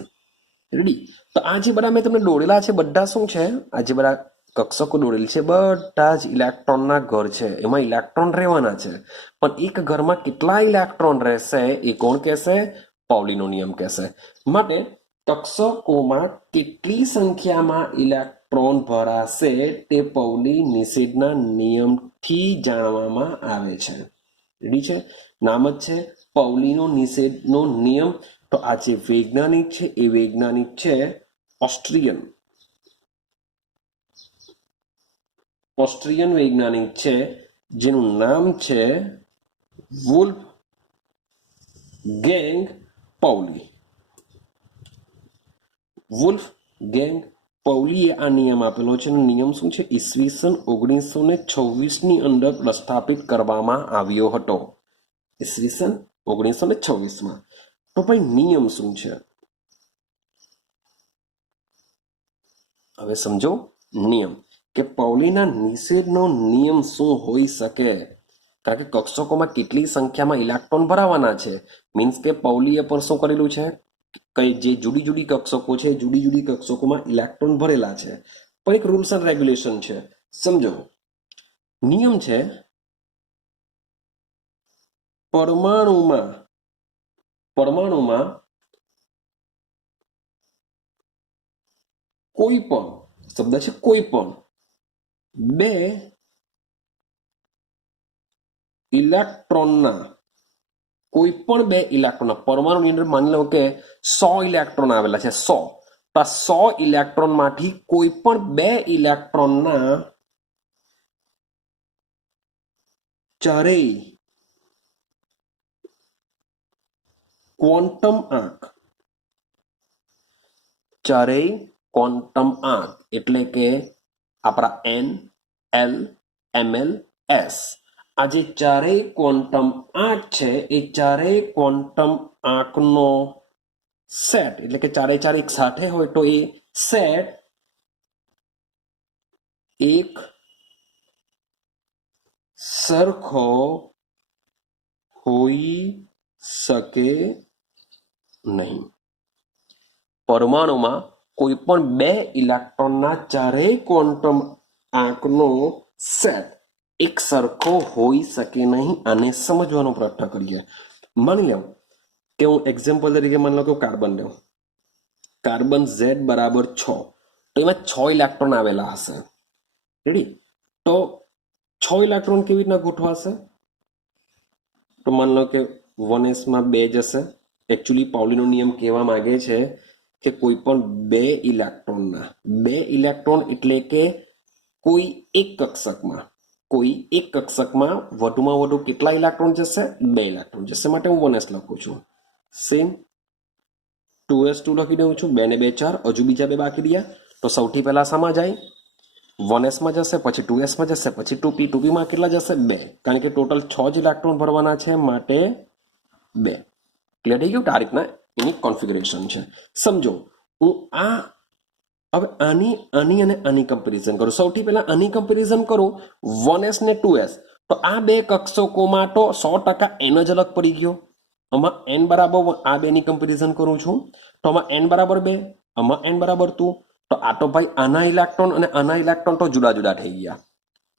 રેડી? તો આ જે બધા મેં તમને દોરેલા છે બધા શું છે? આ જે બધા કક્ષકો દોરેલ છે બધા જ ઇલેક્ટ્રોનના ઘર છે. એમાં ઇલેક્ટ્રોન રહેવાના છે, પણ એક ઘરમાં કેટલા ઇલેક્ટ્રોન રહેશે એ કોણ કહેશે? પાઉલીનો નિયમ કહેશે. માટે કક્ષકોમાં કેટલી સંખ્યામાં ઇલેક્ટ્રોન ભરાશે તે પાઉલી નિષેધના નિયમથી જાણવામાં આવે છે. રેડી છે? નામ જ છે પાઉલીનો નિષેધનો નિયમ. તો આ જે વૈજ્ઞાનિક છે એ વૈજ્ઞાનિક છે ઓસ્ટ્રિયન વૈજ્ઞાનિક છે જેનું નામ છે વુલ્ફગેંગ પાઉલી. વુલ્ફગેંગ પાઉલીએ આ નિયમ આપેલો છે. નિયમ શું છે? ઈસવીસન 1926ની અંદર પ્રસ્થાપિત કરવામાં આવ્યો હતો. ઈસવીસન 1926માં. તો ભાઈ નિયમ શું છે? હવે સમજો નિયમ કે પાઉલીના નિષેધનો નિયમ શું હોઈ શકે. કારણ કે કક્ષકોમાં કેટલી સંખ્યામાં ઇલેક્ટ્રોન ભરાવાના છે, મીન્સ કે પાઉલીએ પણ શું કરેલું છે? કઈ જે જુદી જુદી કક્ષકો છે જુદી જુદી કક્ષકોમાં ઇલેક્ટ્રોન ભરેલા છે, પણ એક રૂલ્સ એન્ડ રેગ્યુલેશન છે. સમજો નિયમ છે પરમાણુમાં કોઈ પણ શબ્દ છે કોઈ પણ બે ઇલેક્ટ્રોનના પરમાણુની અંદર માની લો કે 100 ઇલેક્ટ્રોન આવેલા છે. 100 તો આ 100 ઇલેક્ટ્રોન માંથી કોઈ પણ બે ઇલેક્ટ્રોનના ચારેય ક્વોન્ટમ આંક એટલે કે આપણા n, l, ml, s આ જે ચારેય ક્વોન્ટમ આંક છે એ ચારેય ક્વોન્ટમ આંકનો સેટ એટલે કે ચારે ચાર એક સાથે હોય તો એ સેટ એક સરખો હોઈ શકે નહીં. પરમાણુમાં કોઈ પણ બે ઇલેક્ટ્રોનના ચારેય ક્વોન્ટમ આંકનો સેટ એક સરખો હોઈ શકે નહીં. આને સમજવાનો પ્રયત્ન કરીએ. માની લો કે હું એક્ઝામ્પલ તરીકે માની લો કે કાર્બન લો. કાર્બન Z બરાબર 6 તો એમાં 6 ઇલેક્ટ્રોન આવેલા હશે. રેડી? તો 6 ઇલેક્ટ્રોન કેવી રીતના ગોઠવાશે? તો માની લો કે 1s માં 2 જશે. એકચ્યુઅલી પાઉલીનો નિયમ કહેવા માંગે છે કે કોઈ પણ બે ઇલેક્ટ્રોન એટલે કે કોઈ એક કક્ષકમાં વધુમાં વધુ કેટલા ઇલેક્ટ્રોન જશે? 2 ઇલેક્ટ્રોન જશે, માટે હું 1s લખું છું. સેમ 2s2 લખી દઉં છું. 2 ને 2 4, હજુ બીજા 2 બાકી રહ્યા. તો સૌથી પહેલા શામાં જાય? 1s માં જશે, પછી 2s માં જશે, પછી 2p માં કેટલા જશે? 2, કારણ કે ટોટલ 6 જ ઇલેક્ટ્રોન ભરવાના છે, માટે 2. ક્લિયર થઈ ગયું? આ રીતના એની કોન્ફિગરેશન છે. સમજો હું હવે આની અને આની કમ્પેરિઝન કરું. સૌથી પહેલા આની કમ્પેરિઝન કરું 1s ને 2s, તો આ બે કક્ષકોમાં તો 100% n જ અલગ પડી ગયો. આમાં n બરાબર 1, આ બેની કમ્પેરિઝન કરું છું, તો આમાં n બરાબર 2, આમાં n બરાબર 2. તો આ તો ભાઈ આના ઇલેક્ટ્રોન અને આના ઇલેક્ટ્રોન તો જુદા જુદા થઈ ગયા.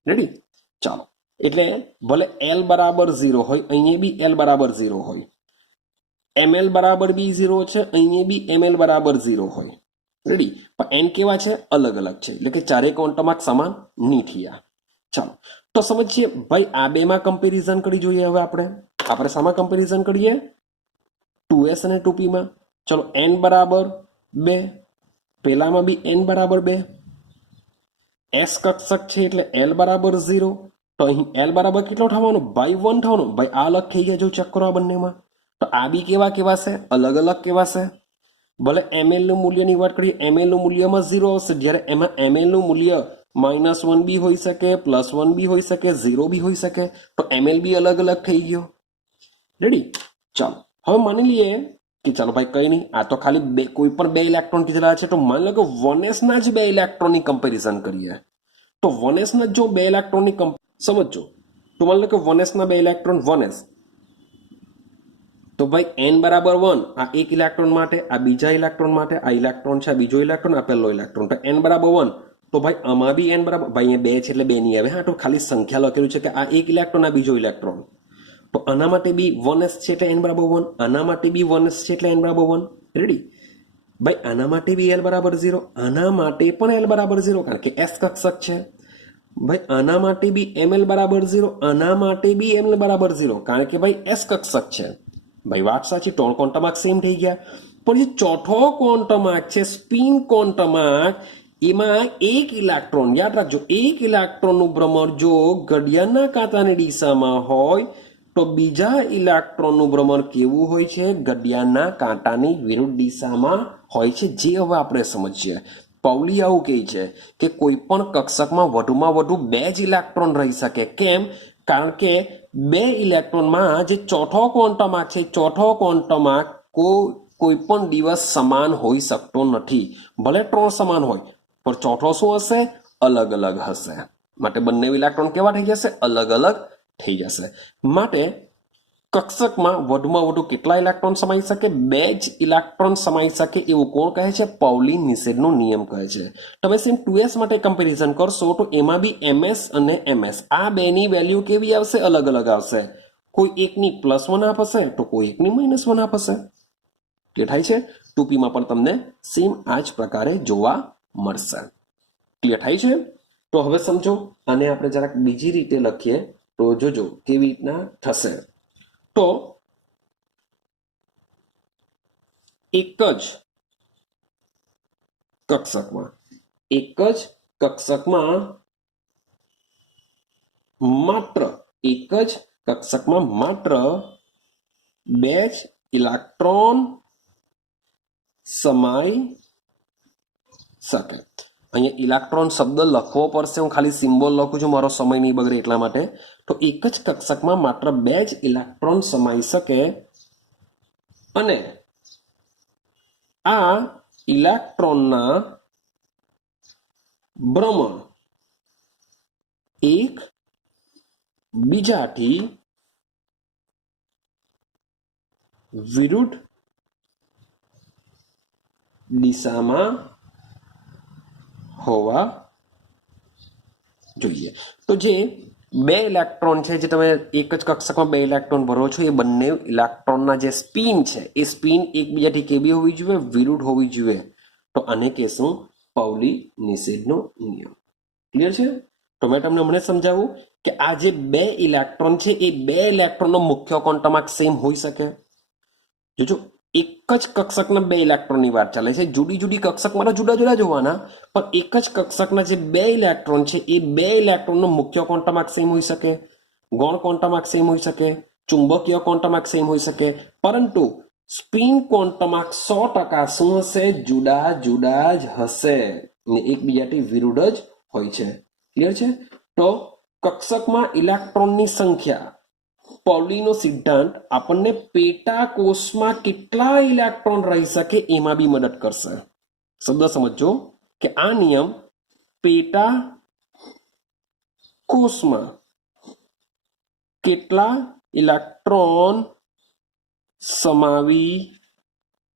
રેડી? ચાલો, એટલે ભલે l બરાબર 0 હોય, અહીંયા બી l બરાબર 0 હોય, ml બરાબર બી 0 છે, અહીંયા બી ml બરાબર 0 હોય. રેડી? પણ n કેવા છે? અલગ અલગ છે, એટલે કે ચારેય ક્વોન્ટમ સમાન નહીં થયા. ચાલો, તો સમજીએ ભાઈ આ બેમાં કમ્પેરિઝન કરી જોઈએ. હવે આપણે શામાં કમ્પેરિઝન કરીએ? 2s અને 2p માં. ચલો, n બરાબર 2, પેલામાં બી n બરાબર 2, s કક્ષક છે એટલે l બરાબર 0, તો અહીં l બરાબર કેટલો થવાનો? ભાઈ 1 થવાનો. ભાઈ આ અલગ થઈ ગયા, જો ચેક કરો આ બંનેમાં. તો આ બી કેવા છે? અલગ અલગ કેવા છે? ભલે ml નું મૂલ્યની વાત કરીએ, ml નું મૂલ્યમાં 0 આવશે, જ્યારે એમાં ml નું મૂલ્ય -1 બી હોઈ શકે, +1 બી હોઈ શકે, 0 બી હોઈ શકે. તો ml બી અલગ અલગ થઈ ગયો. રેડી? ચાલો, હવે માની લઈએ કે ચાલો ભાઈ કઈ નહીં, આ તો ખાલી કોઈ પણ 2 ઇલેક્ટ્રોન કીધેલા છે, તો માની લો કે 1s ના જ 2 ઇલેક્ટ્રોનની કમ્પેરિઝન કરીએ. તો 1s ના જો 2 ઇલેક્ટ્રોનની સમજો, તો માની લો કે 1s ના 2 ઇલેક્ટ્રોન 1s, તો ભાઈ n બરાબર 1 આ એક ઇલેક્ટ્રોન માટે, આ બીજા ઇલેક્ટ્રોન માટે, આ ઇલેક્ટ્રોન છે, આ બીજો ઇલેક્ટ્રોન, આ પહેલો ઇલેક્ટ્રોન. તો n બરાબર 1, તો ભાઈ આમાં બી n બરાબર, ભાઈ અહીંયા 2 છે એટલે 2 નહીં આવે. હા, તો ખાલી સંખ્યા લખેલું છે કે આ એક ઇલેક્ટ્રોન, આ બીજો ઇલેક્ટ્રોન. તો આના માટે બી 1s છે એટલે n બરાબર 1, આના માટે બી 1s છે એટલે n બરાબર 1. રેડી? ભાઈ આના માટે બી l બરાબર 0, આના માટે પણ l બરાબર 0, કારણ કે s કક્ષક છે. ભાઈ આના માટે બી ml બરાબર 0, આના માટે બી ml બરાબર 0, કારણ કે ભાઈ s કક્ષક છે. ભાઈ વાત સાચી, 3 ક્વોન્ટમ આર્ક સેમ થઈ ગયા. પણ જે ચોથો ક્વોન્ટમ આર્ક છે, સ્પિન ક્વોન્ટમ આર્ક, એમાં એક ઇલેક્ટ્રોન, યાદ રાખજો, એક ઇલેક્ટ્રોનનું ભ્રમણ જો ઘડિયાળના કાંટાની દિશામાં હોય, તો બીજા ઇલેક્ટ્રોનનું ભ્રમણ કેવું હોય છે? ઘડિયાળના કાંટાની વિરુદ્ધ દિશામાં હોય છે. જે હવે આપણે સમજીએ. પાઉલી આવું કહે છે કે કોઈ પણ કક્ષકમાં વધુમાં વધુ 2 જ ઇલેક્ટ્રોન રહી શકે. કેમ? કારણ કે 2 ઇલેક્ટ્રોનમાં જે ચોથો ક્વોન્ટમ આર્ક છે, ચોથો ક્વોન્ટમ આર્ક કોઈ પણ દિવસ સમાન હોઈ શકતો નથી. ભલે 3 સમાન હોય, પણ ચોથો શું હશે? અલગ અલગ હશે. માટે બંને ઇલેક્ટ્રોન કેવા થઈ જશે? અલગ અલગ થઈ જશે. માટે કક્ષકમાં વધુમાં વધુ કેટલા ઇલેક્ટ્રોન સમાઈ શકે? 2 જ ઇલેક્ટ્રોન સમાઈ શકે, એવું કોણ કહે છે? પાઉલી નિષેધનો નિયમ કહે છે. તમે સેમ 2s માટે કમ્પેરિઝન કરશો, તો એમાં બી ms અને ms આ બેની વેલ્યુ કેવી આવશે? અલગ અલગ આવશે. કોઈ એકની +1 હાફ હશે, તો કોઈ એકની -1 હાફ હશે. ક્લિયર થાય છે? 2p માં પણ તમને સેમ આ જ પ્રકારે જોવા મળશે. ક્લિયર થાય છે? તો હવે સમજો, આને આપણે જરાક બીજી રીતે લખીએ, તો જોજો કેવી રીતના થશે. તો એક જ કક્ષકમાં માત્ર 2 જ ઇલેક્ટ્રોન સમાઈ શકે. અહીંયા ઇલેક્ટ્રોન શબ્દ લખવો પડશે, હું ખાલી સિમ્બોલ લખું છું, મારો સમય નહીં બગડે એટલા માટે. તો એક જ કક્ષકમાં માત્ર 2 જ ઇલેક્ટ્રોન સમાઈ શકે, અને આ ઇલેક્ટ્રોનના ભ્રમણ એક બીજાથી વિરુદ્ધ દિશામાં હોવા જોઈએ. તો જે 2 ઇલેક્ટ્રોન છે, જે તમે એક જ કક્ષકમાં 2 ઇલેક્ટ્રોન ભરો છો, એ બંને ઇલેક્ટ્રોનના જે સ્પિન છે, એ સ્પિન એકબીજાથી કેવી હોવી જોઈએ? વિરુદ્ધ હોવી જોઈએ. તો આને કહેશું પાઉલી નિષેધનો નિયમ. ક્લિયર છે? તો મેં તમને હમણાં સમજાવું કે આ જે 2 ઇલેક્ટ્રોન છે, એ 2 ઇલેક્ટ્રોનનો મુખ્ય ક્વોન્ટમ આર્ક સેમ હોઈ શકે. જોજો, એક જ કક્ષકના બે ઇલેક્ટ્રોનની વાત ચાલે છે. જુદી જુદી કક્ષકમાં તો જુદા જુદા જોવાના, પણ એક જ કક્ષકના જે બે ઇલેક્ટ્રોન છે એ બે ઇલેક્ટ્રોનનો મુખ્ય ક્વોન્ટમ આર્ક સેમ હોઈ શકે, ગૌણ ક્વોન્ટમ આર્ક સેમ હોઈ શકે, ચુંબકીય ક્વોન્ટમ આર્ક સેમ હોઈ શકે, પરંતુ સ્પિન ક્વોન્ટમ આર્ક 100% શું હશે? જુદા જુદા જ હશે ને એકબીજાથી વિરુદ્ધ જ હોય છે. ક્લિયર છે? તો કક્ષકમાં ઇલેક્ટ્રોનની સંખ્યા, પૌલીનો સિદ્ધાંત આપણને પેટા કોષમાં કેટલા ઇલેક્ટ્રોન રહી શકે એમાં બી મદદ કરશે. શબ્દ સમજો કે આ નિયમ પેટા કોષમાં કેટલા ઇલેક્ટ્રોન સમાવી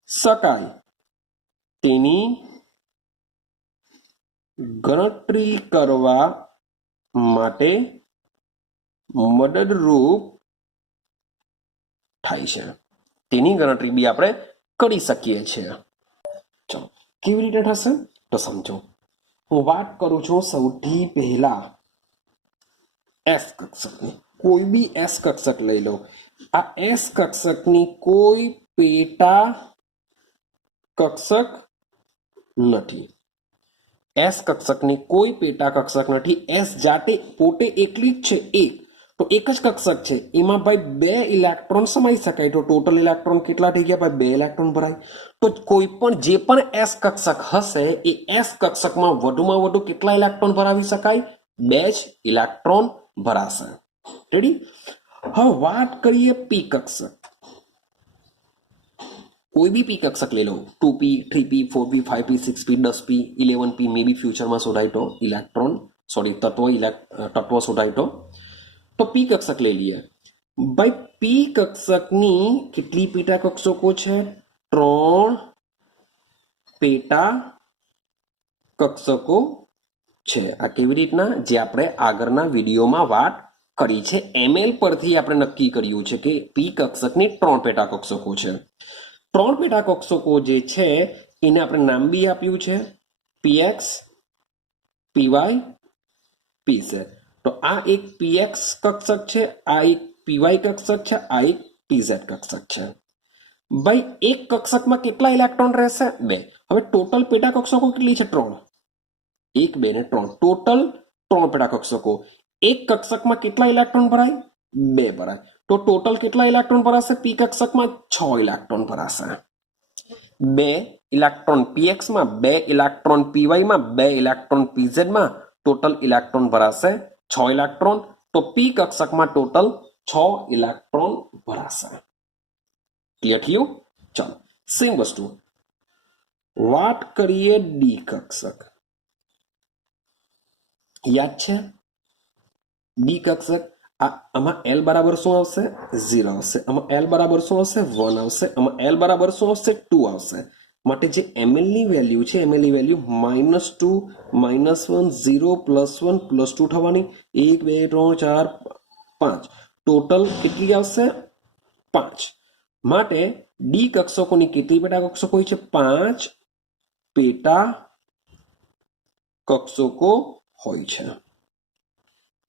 શકાય તેની ગણતરી કરવા માટે મદદરૂપ થાય છે. તેની ગણતરી બી આપણે કરી શકીએ છીએ. ચલો, કેવી રીતે થશે તો સમજો. હું વાત કરું છું સૌથી પહેલા એસ કક્ષકની. કોઈ બી એસ કક્ષક લઈ લો. આ એસ કક્ષકની કોઈ પેટા કક્ષક નથી. એસ કક્ષકની કોઈ પેટા કક્ષક નથી. એસ જાતે પોતે એકલી જ છે, એક. તો એક જ કક્ષક છે, એમાં ભાઈ બે ઇલેક્ટ્રોન સમાઈ શકાય. તો ટોટલ ઇલેક્ટ્રોન કેટલા થઈ ગયા? ભાઈ બે ઇલેક્ટ્રોન ભરાય. તો કોઈ પણ જે પણ એસ કક્ષક હશે એ એસ કક્ષકમાં વધુમાં વધુ કેટલા ઇલેક્ટ્રોન ભરાવી શકાય? બે જ ઇલેક્ટ્રોન ભરાશે. રેડી? હવે વાત કરીએ પી કક્ષક. કોઈ બી પી કક્ષક લઈ લો, 2p, 3p, 4p, 5p, 6p, 10p, 11p, મે બી ફ્યુચરમાં શોધાય તો ઇલેક્ટ્રોન તત્વ શોધાય તો પી કક્ષક લઈ લઈએ. ભાઈ પી કક્ષકની કેટલી પેટા કક્ષકો છે? 3 પેટા કક્ષકો છે. આ કેવી રીતના? જે આપણે આગળના વિડીયોમાં વાત કરી છે. એમએલ પરથી આપણે નક્કી કર્યું છે કે પી કક્ષકની 3 પેટા કક્ષકો છે. 3 પેટા કક્ષકો જે છે એને આપણે નામ બી આપ્યું છે પીએક્સ, પીવાય, પીઝેડ. તો આ એક પીએક્સ કક્ષક છે, આ એક પીવાય કક્ષક છે, આ એક પીઝેડ કક્ષક છે. ભાઈ એક કક્ષકમાં કેટલા ઇલેક્ટ્રોન રહેશે? 2. હવે ટોટલ પેટા કક્ષકો કેટલી છે? 3. 1, 2 ને 3, ટોટલ 3 પેટા કક્ષકો. એક કક્ષકમાં કેટલા ઇલેક્ટ્રોન ભરાય? 2 ભરાય. તો ટોટલ કેટલા ઇલેક્ટ્રોન ભરાશે? પી કક્ષકમાં 6 ઇલેક્ટ્રોન ભરાશે. 2 ઇલેક્ટ્રોન પીએક્સમાં, 2 ઇલેક્ટ્રોન પીવાયમાં, 2 ઇલેક્ટ્રોન પીઝેડમાં, ટોટલ ઇલેક્ટ્રોન ભરાશે 6 ઇલેક્ટ્રોન. તો પી કક્ષકમાં ટોટલ 6 ઇલેક્ટ્રોન ભરાશે. ક્લિયર થયું? ચાલો, સેમ વસ્તુ વાત કરીએ ડી કક્ષક. યાદ છે? ડી કક્ષક આમાં એલ બરાબર શું આવશે? 0 આવશે. આમાં એલ બરાબર શું આવશે? 1 આવશે. આમાં એલ બરાબર શું આવશે? 2 આવશે. માટે જે એમએલ ની વેલ્યુ છે, એમએલ ની વેલ્યુ -2, -1, 0, +1, +2 થવાની. 1, 2, 3, 4, 5, ટોટલ કેટલી આવશે? 5. માટે ડી કક્ષકોની કેટલી પેટા કક્ષકો હોય છે? 5 પેટા કક્ષકો હોય છે.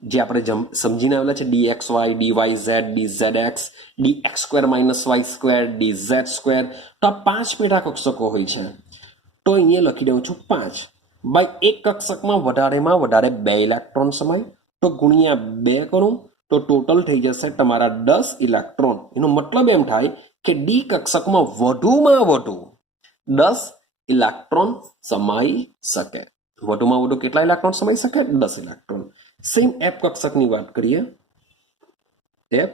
જે આપણે સમજીને આવેલા છે dxy, dyz, dzx, dx² - y², dz². તો આ 5 પેટા કક્ષકો હોય છે. તો અહીંયા લખી દઉં છું 5. ભાઈ એક કક્ષકમાં વધારેમાં વધારે 2 ઇલેક્ટ્રોન સમાય. તો ગુણ્યા 2 કરું તો ટોટલ થઈ જશે તમારા 10 ઇલેક્ટ્રોન. એનો મતલબ એમ થાય કે ડી કક્ષકમાં વધુમાં વધુ 10 ઇલેક્ટ્રોન સમાઈ શકે. વધુમાં વધુ કેટલા ઇલેક્ટ્રોન સમાઈ શકે? 10 ઇલેક્ટ્રોન. સેમ એફ કક્ષકની વાત કરીએ. એફ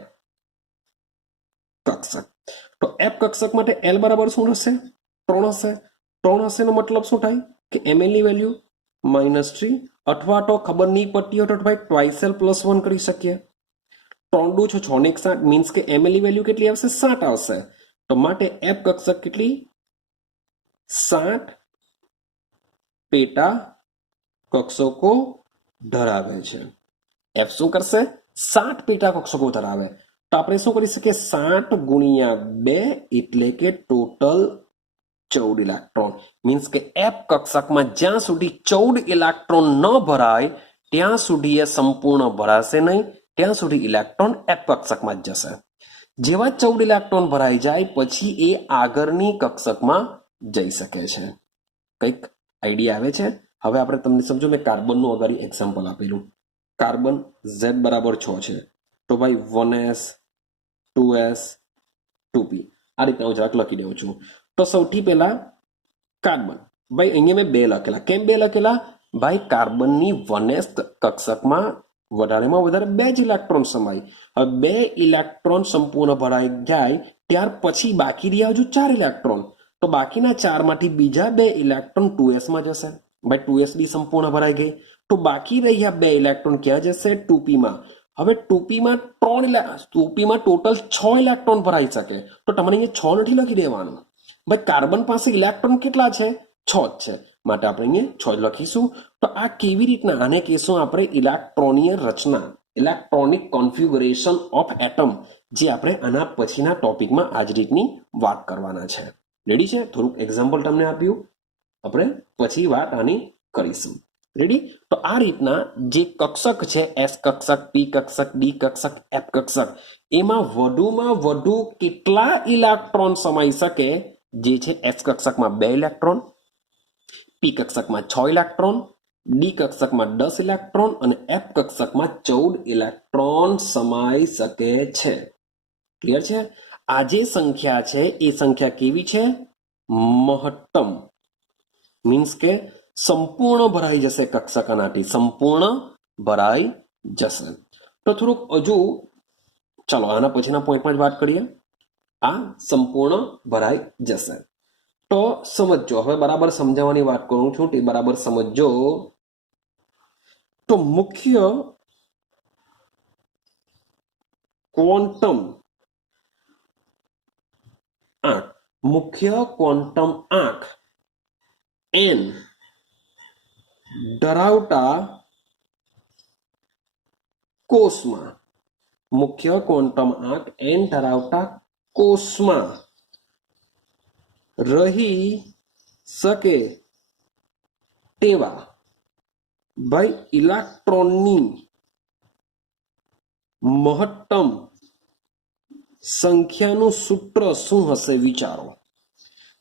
કક્ષક. તો એફ કક્ષક માટે એલ બરાબર શું હશે? 3 હશે. 3 હશે નો મતલબ શું થાય કે એમએલ ની વેલ્યુ -3, અથવા તો ખબર નહીં પડતી હોય તો ભાઈ ટ્વાઇસ એલ +1 કરી શકીએ. 3 દુ 6 ને 7 મીન્સ કે એમએલ ની વેલ્યુ કેટલી આવશે? 7 આવશે. તો માટે એફ કક્ષક કેટલી? 7 પેટા કક્ષકો ધરાવે છે. એફ શું કરશે? 7 પેટા કક્ષકો ધરાવે. તો આપણે શું કરી શકીએ? 7 ગુણ્યા 2 એટલે કે ટોટલ 14 ઇલેક્ટ્રોન. મીન્સ કે એફ કક્ષકમાં જ્યાં સુધી 14 ઇલેક્ટ્રોન ન ભરાય ત્યાં સુધી એ સંપૂર્ણ ભરાશે નહીં. ત્યાં સુધી ઇલેક્ટ્રોન એફ કક્ષકમાં જ જશે. જેવા 14 ઇલેક્ટ્રોન ભરાઈ જાય પછી એ આગળની કક્ષકમાં જઈ શકે છે. કંઈક આઈડિયા આવે છે? હવે આપણે તમને સમજો, મેં કાર્બનનું અગાડી એક્ઝામ્પલ આપેલું. કાર્બન Z બરાબર 6 છે, તો ભાઈ 1s 2s 2p આ રીતના હું જરાક લખી દઉં છું. તો સૌથી પહેલા કાર્બન, ભાઈ અહીંયા મેં 2 લખેલા. કેમ 2 લખેલા? ભાઈ કાર્બનની 1s કક્ષકમાં વધારેમાં વધારે 2 જ ઇલેક્ટ્રોન સમાય. હવે 2 ઇલેક્ટ્રોન સંપૂર્ણ ભરાઈ જાય ત્યાર પછી બાકી રહ્યા હજુ 4 ઇલેક્ટ્રોન. તો બાકીના 4 માંથી બીજા 2 ઇલેક્ટ્રોન 2s માં જશે. ભાઈ 2s બી સંપૂર્ણ ભરાઈ ગઈ, તો બાકી રહ્યા 2 ઇલેક્ટ્રોન ક્યાં જશે? 2p માં. હવે 2p માં 2p માં ટોટલ 6 ઇલેક્ટ્રોન ભરાઈ શકે. તો તમારે અહીંયા 6 નથી લખી દેવાનું. ભાઈ કાર્બન પાસે ઇલેક્ટ્રોન કેટલા છે? 6 જ છે, માટે આપણે અહીંયા 6 લખીશું. તો આ કેવી રીતના? આને કહીશું આપણે ઇલેક્ટ્રોનીય રચના, ઇલેક્ટ્રોનિક કોન્ફિગરેશન ઓફ એટમ, જે આપણે આના પછીના ટોપિકમાં આ જ રીતની વાત કરવાના છે. રેડી છે? થોડુંક એક્ઝામ્પલ તમને આપ્યું, આપણે પછી વાત આની કરીશું. રેડી? તો આ રીતના જે કક્ષક છે, એસ કક્ષક, પી કક્ષક, ડી કક્ષક, એફ કક્ષક, એમાં વધુમાં વધુ કેટલા ઇલેક્ટ્રોન સમાઈ શકે? જે છે એફ કક્ષકમાં 2 ઇલેક્ટ્રોન, પી કક્ષકમાં 6 ઇલેક્ટ્રોન, ડી કક્ષકમાં 10 ઇલેક્ટ્રોન અને એફ કક્ષકમાં 14 ઇલેક્ટ્રોન સમાઈ શકે છે. ક્લિયર છે? આ જે સંખ્યા છે એ સંખ્યા કેવી છે? મહત્તમ. મીન્સ કે સંપૂર્ણ ભરાઈ જશે કક્ષક આનાથી, સંપૂર્ણ ભરાઈ જશે. તો થોડુંક હજુ ચાલો આના પછીના પોઈન્ટમાં જ વાત કરીએ. આ સંપૂર્ણ ભરાઈ જશે. તો સમજો, હવે બરાબર સમજાવવાની વાત કરું છું તે બરાબર સમજો. તો મુખ્ય ક્વોન્ટમ આંક, મુખ્ય ક્વોન્ટમ આંક n ધરાવતા કોષમાં, મુખ્ય ક્વોન્ટમ આંક n ધરાવતા કોષમાં રહી શકે તેવા ભાઈ ઇલેક્ટ્રોનની મહત્તમ સંખ્યાનું સૂત્ર શું હશે? વિચારો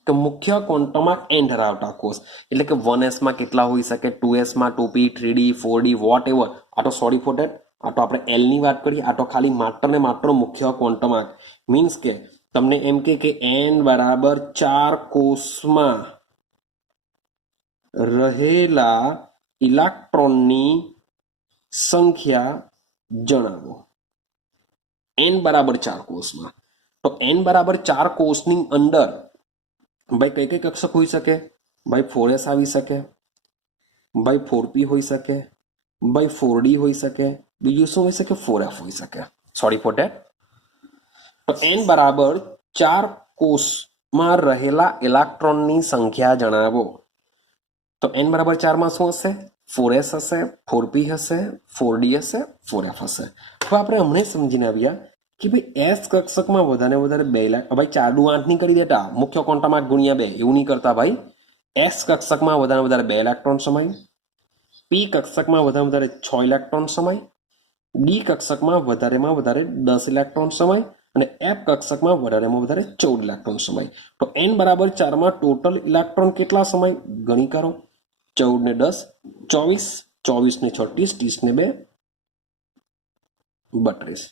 કે મુખ્ય ક્વોન્ટમ આંક n ધરાવતા કોષ એટલે કે 1s માં કેટલા હોઈ શકે, 2s માં 2p 3d 4d vote ever. આ તો સોરી ફોર ધેટ, આ તો આપણે l ની વાત કરીએ. આ તો ખાલી માત્ર ને માત્ર મુખ્ય ક્વોન્ટમ આંક. મીન્સ કે તમને એમ કે n બરાબર 4 કોષમાં રહેલા ઇલેક્ટ્રોનની સંખ્યા જણાવો. n બરાબર 4 કોષમાં. તો n બરાબર 4 કોષની અંદર ભાઈ કઈ કઈ કક્ષક હોઈ શકે? ભાઈ 4s આવી શકે, ભાઈ 4p હોઈ શકે, ભાઈ 4d હોઈ શકે, બીજું શું હોઈ શકે? 4f હોઈ શકે. Sorry for that. તો n બરાબર 4 કોષમાં રહેલા ઇલેક્ટ્રોનની સંખ્યા જણાવો. તો n બરાબર 4 માં શું હશે? 4s હશે, 4p હશે, 4d હશે, 4f હશે. તો આપણે હમણાં સમજીને આવ્યા કે ભાઈ એસ કક્ષકમાં વધારે વધારે 2 ભાઈ 4 દુ 8 નહીં કરી દેતા, મુખ્ય ક્વોન્ટમ આંક ગુણ્યા 2 એવું નહીં કરતા ભાઈ. એસ કક્ષકમાં વધારે વધારે 2 ઇલેક્ટ્રોન સમાય, પી કક્ષકમાં વધારે વધારે 6 ઇલેક્ટ્રોન સમાય, ડી કક્ષકમાં વધારેમાં વધારે 10 ઇલેક્ટ્રોન સમાય અને એફ કક્ષકમાં વધારેમાં વધારે 14 ઇલેક્ટ્રોન સમાય. તો n બરાબર 4 માં ટોટલ ઇલેક્ટ્રોન કેટલા સમાય? ગણી કરો. 14 ને 10 24, 24 ને 6 30, 30 ને 2 32.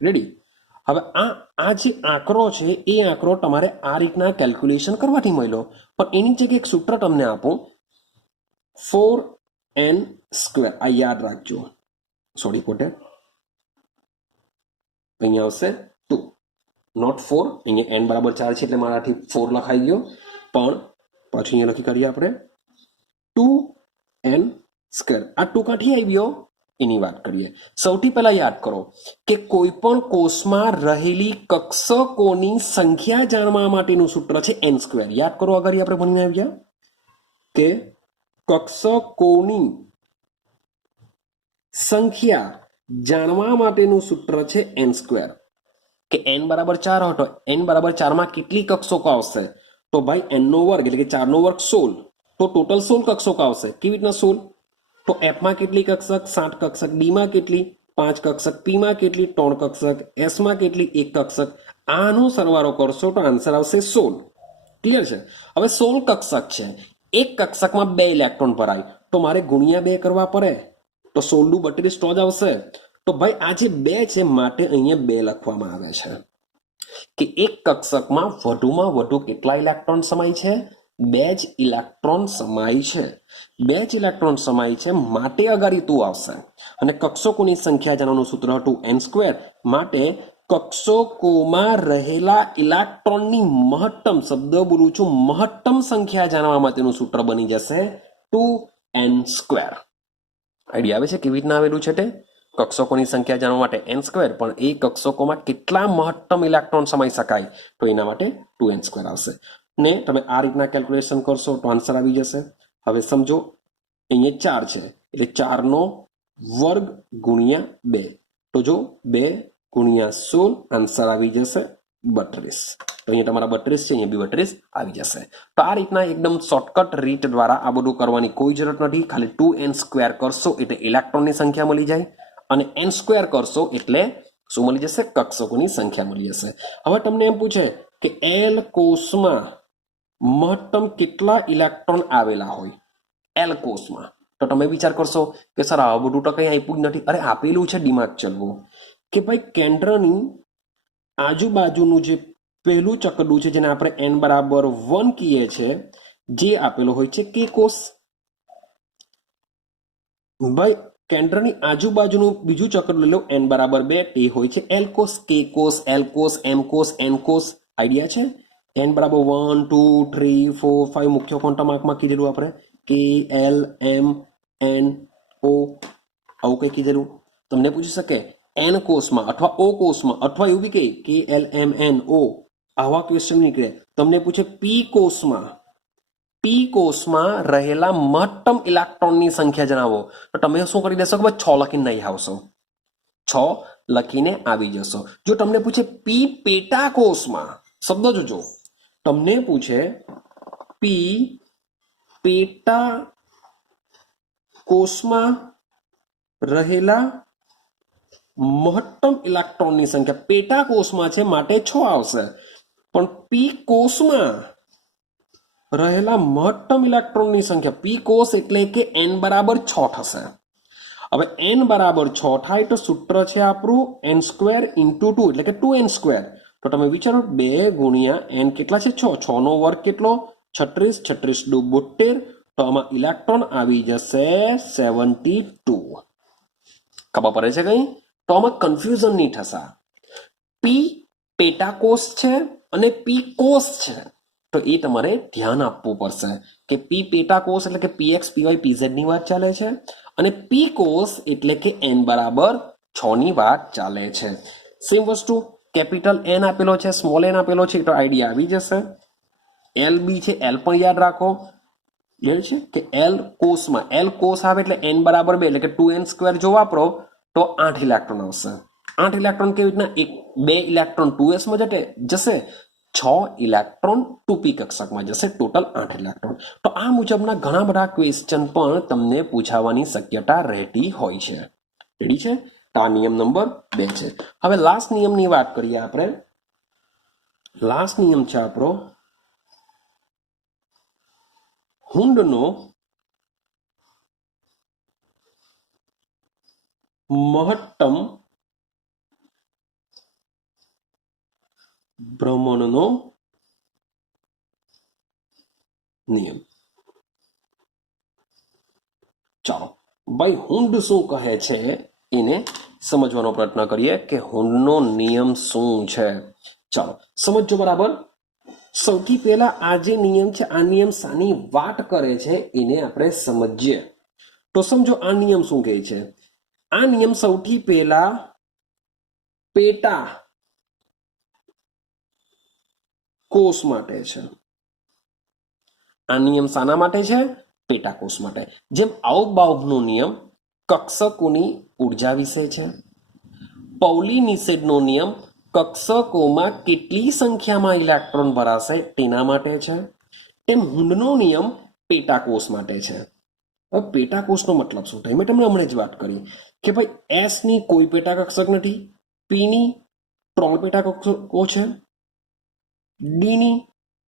રેડી? હવે આ જે આંકડો છે એ આંકડો તમારે આ રીતના કેલ્ક્યુલેશન કરવાથી મળ્યો, પણ એની જગ્યાએ એક સૂત્ર તમને આપું, 4n². આ યાદ રાખજો. સોરી પોતે અહીંયા આવશે 2, નોટ 4. અહીંયા n બરાબર 4 છે એટલે મારાથી 4 લખાઈ ગયો, પણ પાછું અહીંયા લખી કરીએ આપણે 2n². આ 2 કાંઠી આવ્યો એની વાત કરીએ. સૌથી પહેલા યાદ કરો કે કોઈ પણ કોષમાં રહેલી કક્ષકોની સંખ્યા જાણવા માટેનું સૂત્ર છે n². યાદ કરો, આગળ આપણે ભણીને આવ્યા કે કક્ષકોની સંખ્યા જાણવા માટેનું સૂત્ર છે n². કે n બરાબર 4 હતો, n બરાબર 4 માં કેટલી કક્ષકો આવશે? તો ભાઈ n નો વર્ગ એટલે કે 4 નો વર્ગ 16. તો ટોટલ 16 કક્ષકો આવશે. કેવી રીતના 16? તો f માં કેટલી કક્ષક? 7 કક્ષક. ડી માં કેટલી? 5 કક્ષક, પી માં કેટલી 3 કક્ષક, એસ માં કેટલી 1 કક્ષક, આનો સરવાળો કરશો તો આન્સર આવશે 16. ક્લિયર છે? હવે 16 કક્ષક છે, એક કક્ષકમાં 2 ઇલેક્ટ્રોન ભરાય તો મારે ગુણ્યા 2 કરવા પડે, તો 16 દુ 32 તો જ આવશે. તો ભાઈ આ જે 2 છે માટે અહીંયા 2 લખવામાં આવે છે કે એક કક્ષકમાં વધુમાં વધુ કેટલા ઇલેક્ટ્રોન સમાય છે? 2 જ ઇલેક્ટ્રોન સમાય છે. 2 જ ઇલેક્ટ્રોન સમાય છે માટે અગાડી 2 આવશે. અને કક્ષકોની સંખ્યા જાણવાનું સૂત્ર હતું n², માટે કક્ષકોમાં રહેલા ઇલેક્ટ્રોનની મહત્તમ, શબ્દ બોલું છું, મહત્તમ સંખ્યા જાણવા માટેનું સૂત્ર બની જશે 2n². આઈડિયા આવે છે કેવી રીતના આવેલું છે તે? કક્ષકોની સંખ્યા જાણવા માટે n², પણ એ કક્ષકોમાં કેટલા મહત્તમ ઇલેક્ટ્રોન સમાઈ શકાય તો એના માટે 2n² આવશે. ને તમે આ રીતના કેલ્ક્યુલેશન કરશો તો આન્સર આવી જશે. હવે સમજો અહીંયા 4 છે એટલે 4 નો વર્ગ ગુણ્યા 2, તો જો 2 ગુણ્યા 16 આન્સર આવી જશે 32. તો અહીંયા તમારા 32 છે, અહીંયા બી 32 આવી જશે. તો આ રીતના એકદમ શોર્ટકટ રીત દ્વારા આ બધું કરવાની કોઈ જરૂરત નથી. ખાલી 2n² કરશો એટલે ઇલેક્ટ્રોનની સંખ્યા મળી જાય, અને n² કરશો એટલે શું મળી જશે? કક્ષકોની સંખ્યા મળી જશે. હવે તમને એમ પૂછે કે L કોષમાં મહત્તમ કેટલા ઇલેક્ટ્રોન આવેલા હોય L કોષમાં, તો તમે વિચાર કરશો કે સર આ બધું તો કંઈ આપ્યું જ નથી. અરે આપેલું છે, દિમાગ ચલવું કે ભાઈ કેન્દ્રની આજુબાજુનું જે પહેલું ચકડું છે જેને આપણે n=1 કહીએ છીએ, જે આપેલો હોય છે કે કોષ. ભાઈ કેન્દ્રની આજુબાજુનું બીજું ચક્ર લઈ લો n=2, તે હોય છે L કોષ. K કોષ, L કોષ, M કોષ, N કોષ. આઈડિયા છે? n=1 2 3 4 5 મુખ્ય ક્વોન્ટમ આંકમાં કીધેલું આપણે K L M N O, આવું કંઈ કીધેલું. તમને પૂછી શકે N કોષમાં અથવા O કોષમાં, અથવા એવું બી કહે K L M N O, આવા ક્વેશ્ચન નીકળે. તમને પૂછે P કોષમાં રહેલા મહત્તમ ઇલેક્ટ્રોનની સંખ્યા જણાવો, તો તમે શું કરી દેશો કે ભાઈ 6 લખીને નહીં આવશો, 6 લખીને આવી જશો. જો તમને પૂછે P પેટા કોષમાં, શબ્દ જોજો, તમને પૂછે P પેટા કોષમાં રહેલા મહત્તમ ઇલેક્ટ્રોનની સંખ્યા, પેટા કોષમાં છે માટે 6 આવશે, પણ P કોષમાં રહેલા મહત્તમ ઇલેક્ટ્રોનની સંખ્યા, P કોષ એટલે કે n=6 થશે. હવે n=6 થાય તો સૂત્ર છે આપણું n² × 2 એટલે કે 2n². તો તમે વિચારો 2 ગુણ્યા n કેટલા છે? 6. 6 નો વર્ગ કેટલો? 36. 36 દુ 72. તો આમાં ઇલેક્ટ્રોન આવી જશે 72. ખબર પડે છે કઈ? તો આમાં કન્ફ્યુઝન નહીં થશે. P પેટા કોષ છે અને P કોષ છે, તો એ તમારે ધ્યાન આપવું પડશે કે P પેટા કોષ એટલે કે PX PY PZ ની વાત ચાલે છે, અને P કોષ એટલે કે n=6 ની વાત ચાલે છે. સેમ વસ્તુ કેપિટલ N આપેલો છે, સ્મોલ n આપેલો છે, તો આઈડિયા આવી જશે. LB છે, L પણ યાદ રાખો. ક્લિયર છે કે L કોષમાં, L કોષ આવે એટલે n=2 એટલે કે 2n² જો વાપરો તો 8 ઇલેક્ટ્રોન આવશે. 8 ઇલેક્ટ્રોન કેવી રીતના? 2 ઇલેક્ટ્રોન 2s માં જશે, 6 ઇલેક્ટ્રોન 2p કક્ષકમાં જશે, ટોટલ 8 ઇલેક્ટ્રોન. તો આ મુજબના ઘણા બધા ક્વેશ્ચન પણ તમને પૂછાવાની શક્યતા રહેતી હોય છે. રેડી છે? તો આ નિયમ નંબર 2 છે. હવે લાસ્ટ નિયમની વાત કરીએ આપણે. લાસ્ટ નિયમ છે આપણો હુન્ડનો મહત્તમ ભ્રમણનો નિયમ. ચાલો ભાઈ હુન્ડ શું કહે છે એને સમજવાનો પ્રયત્ન કરીએ કે હુન્ડનો નિયમ શું છે. ચાલો સમજો બરાબર. સૌથી પહેલા આ જે નિયમ છે, આ નિયમ શાની વાત કરે છે એને આપણે સમજીએ. તો સમજો આ નિયમ શું કહે છે. આ નિયમ સૌથી પહેલા પેટા કોષ માટે છે. આ નિયમ શાના માટે છે? પેટા કોષ માટે. જેમ આઉબાઉબનો નિયમ કક્ષકોની ઉર્જા વિશે છે, પૌલી નિષેધનો નિયમ કક્ષકોમાં કેટલી સંખ્યામાં ઇલેક્ટ્રોન ભરાશે તેના માટે છે, તેમ હુન્ડનો નિયમ પેટા કોષ માટે છે. હવે પેટા કોષનો મતલબ શું થાય? મેં તમને હમણાં જ વાત કરી કે ભાઈ એસ ની કોઈ પેટા કક્ષક નથી, પી ની 3 પેટા કક્ષકો છે, ડી ની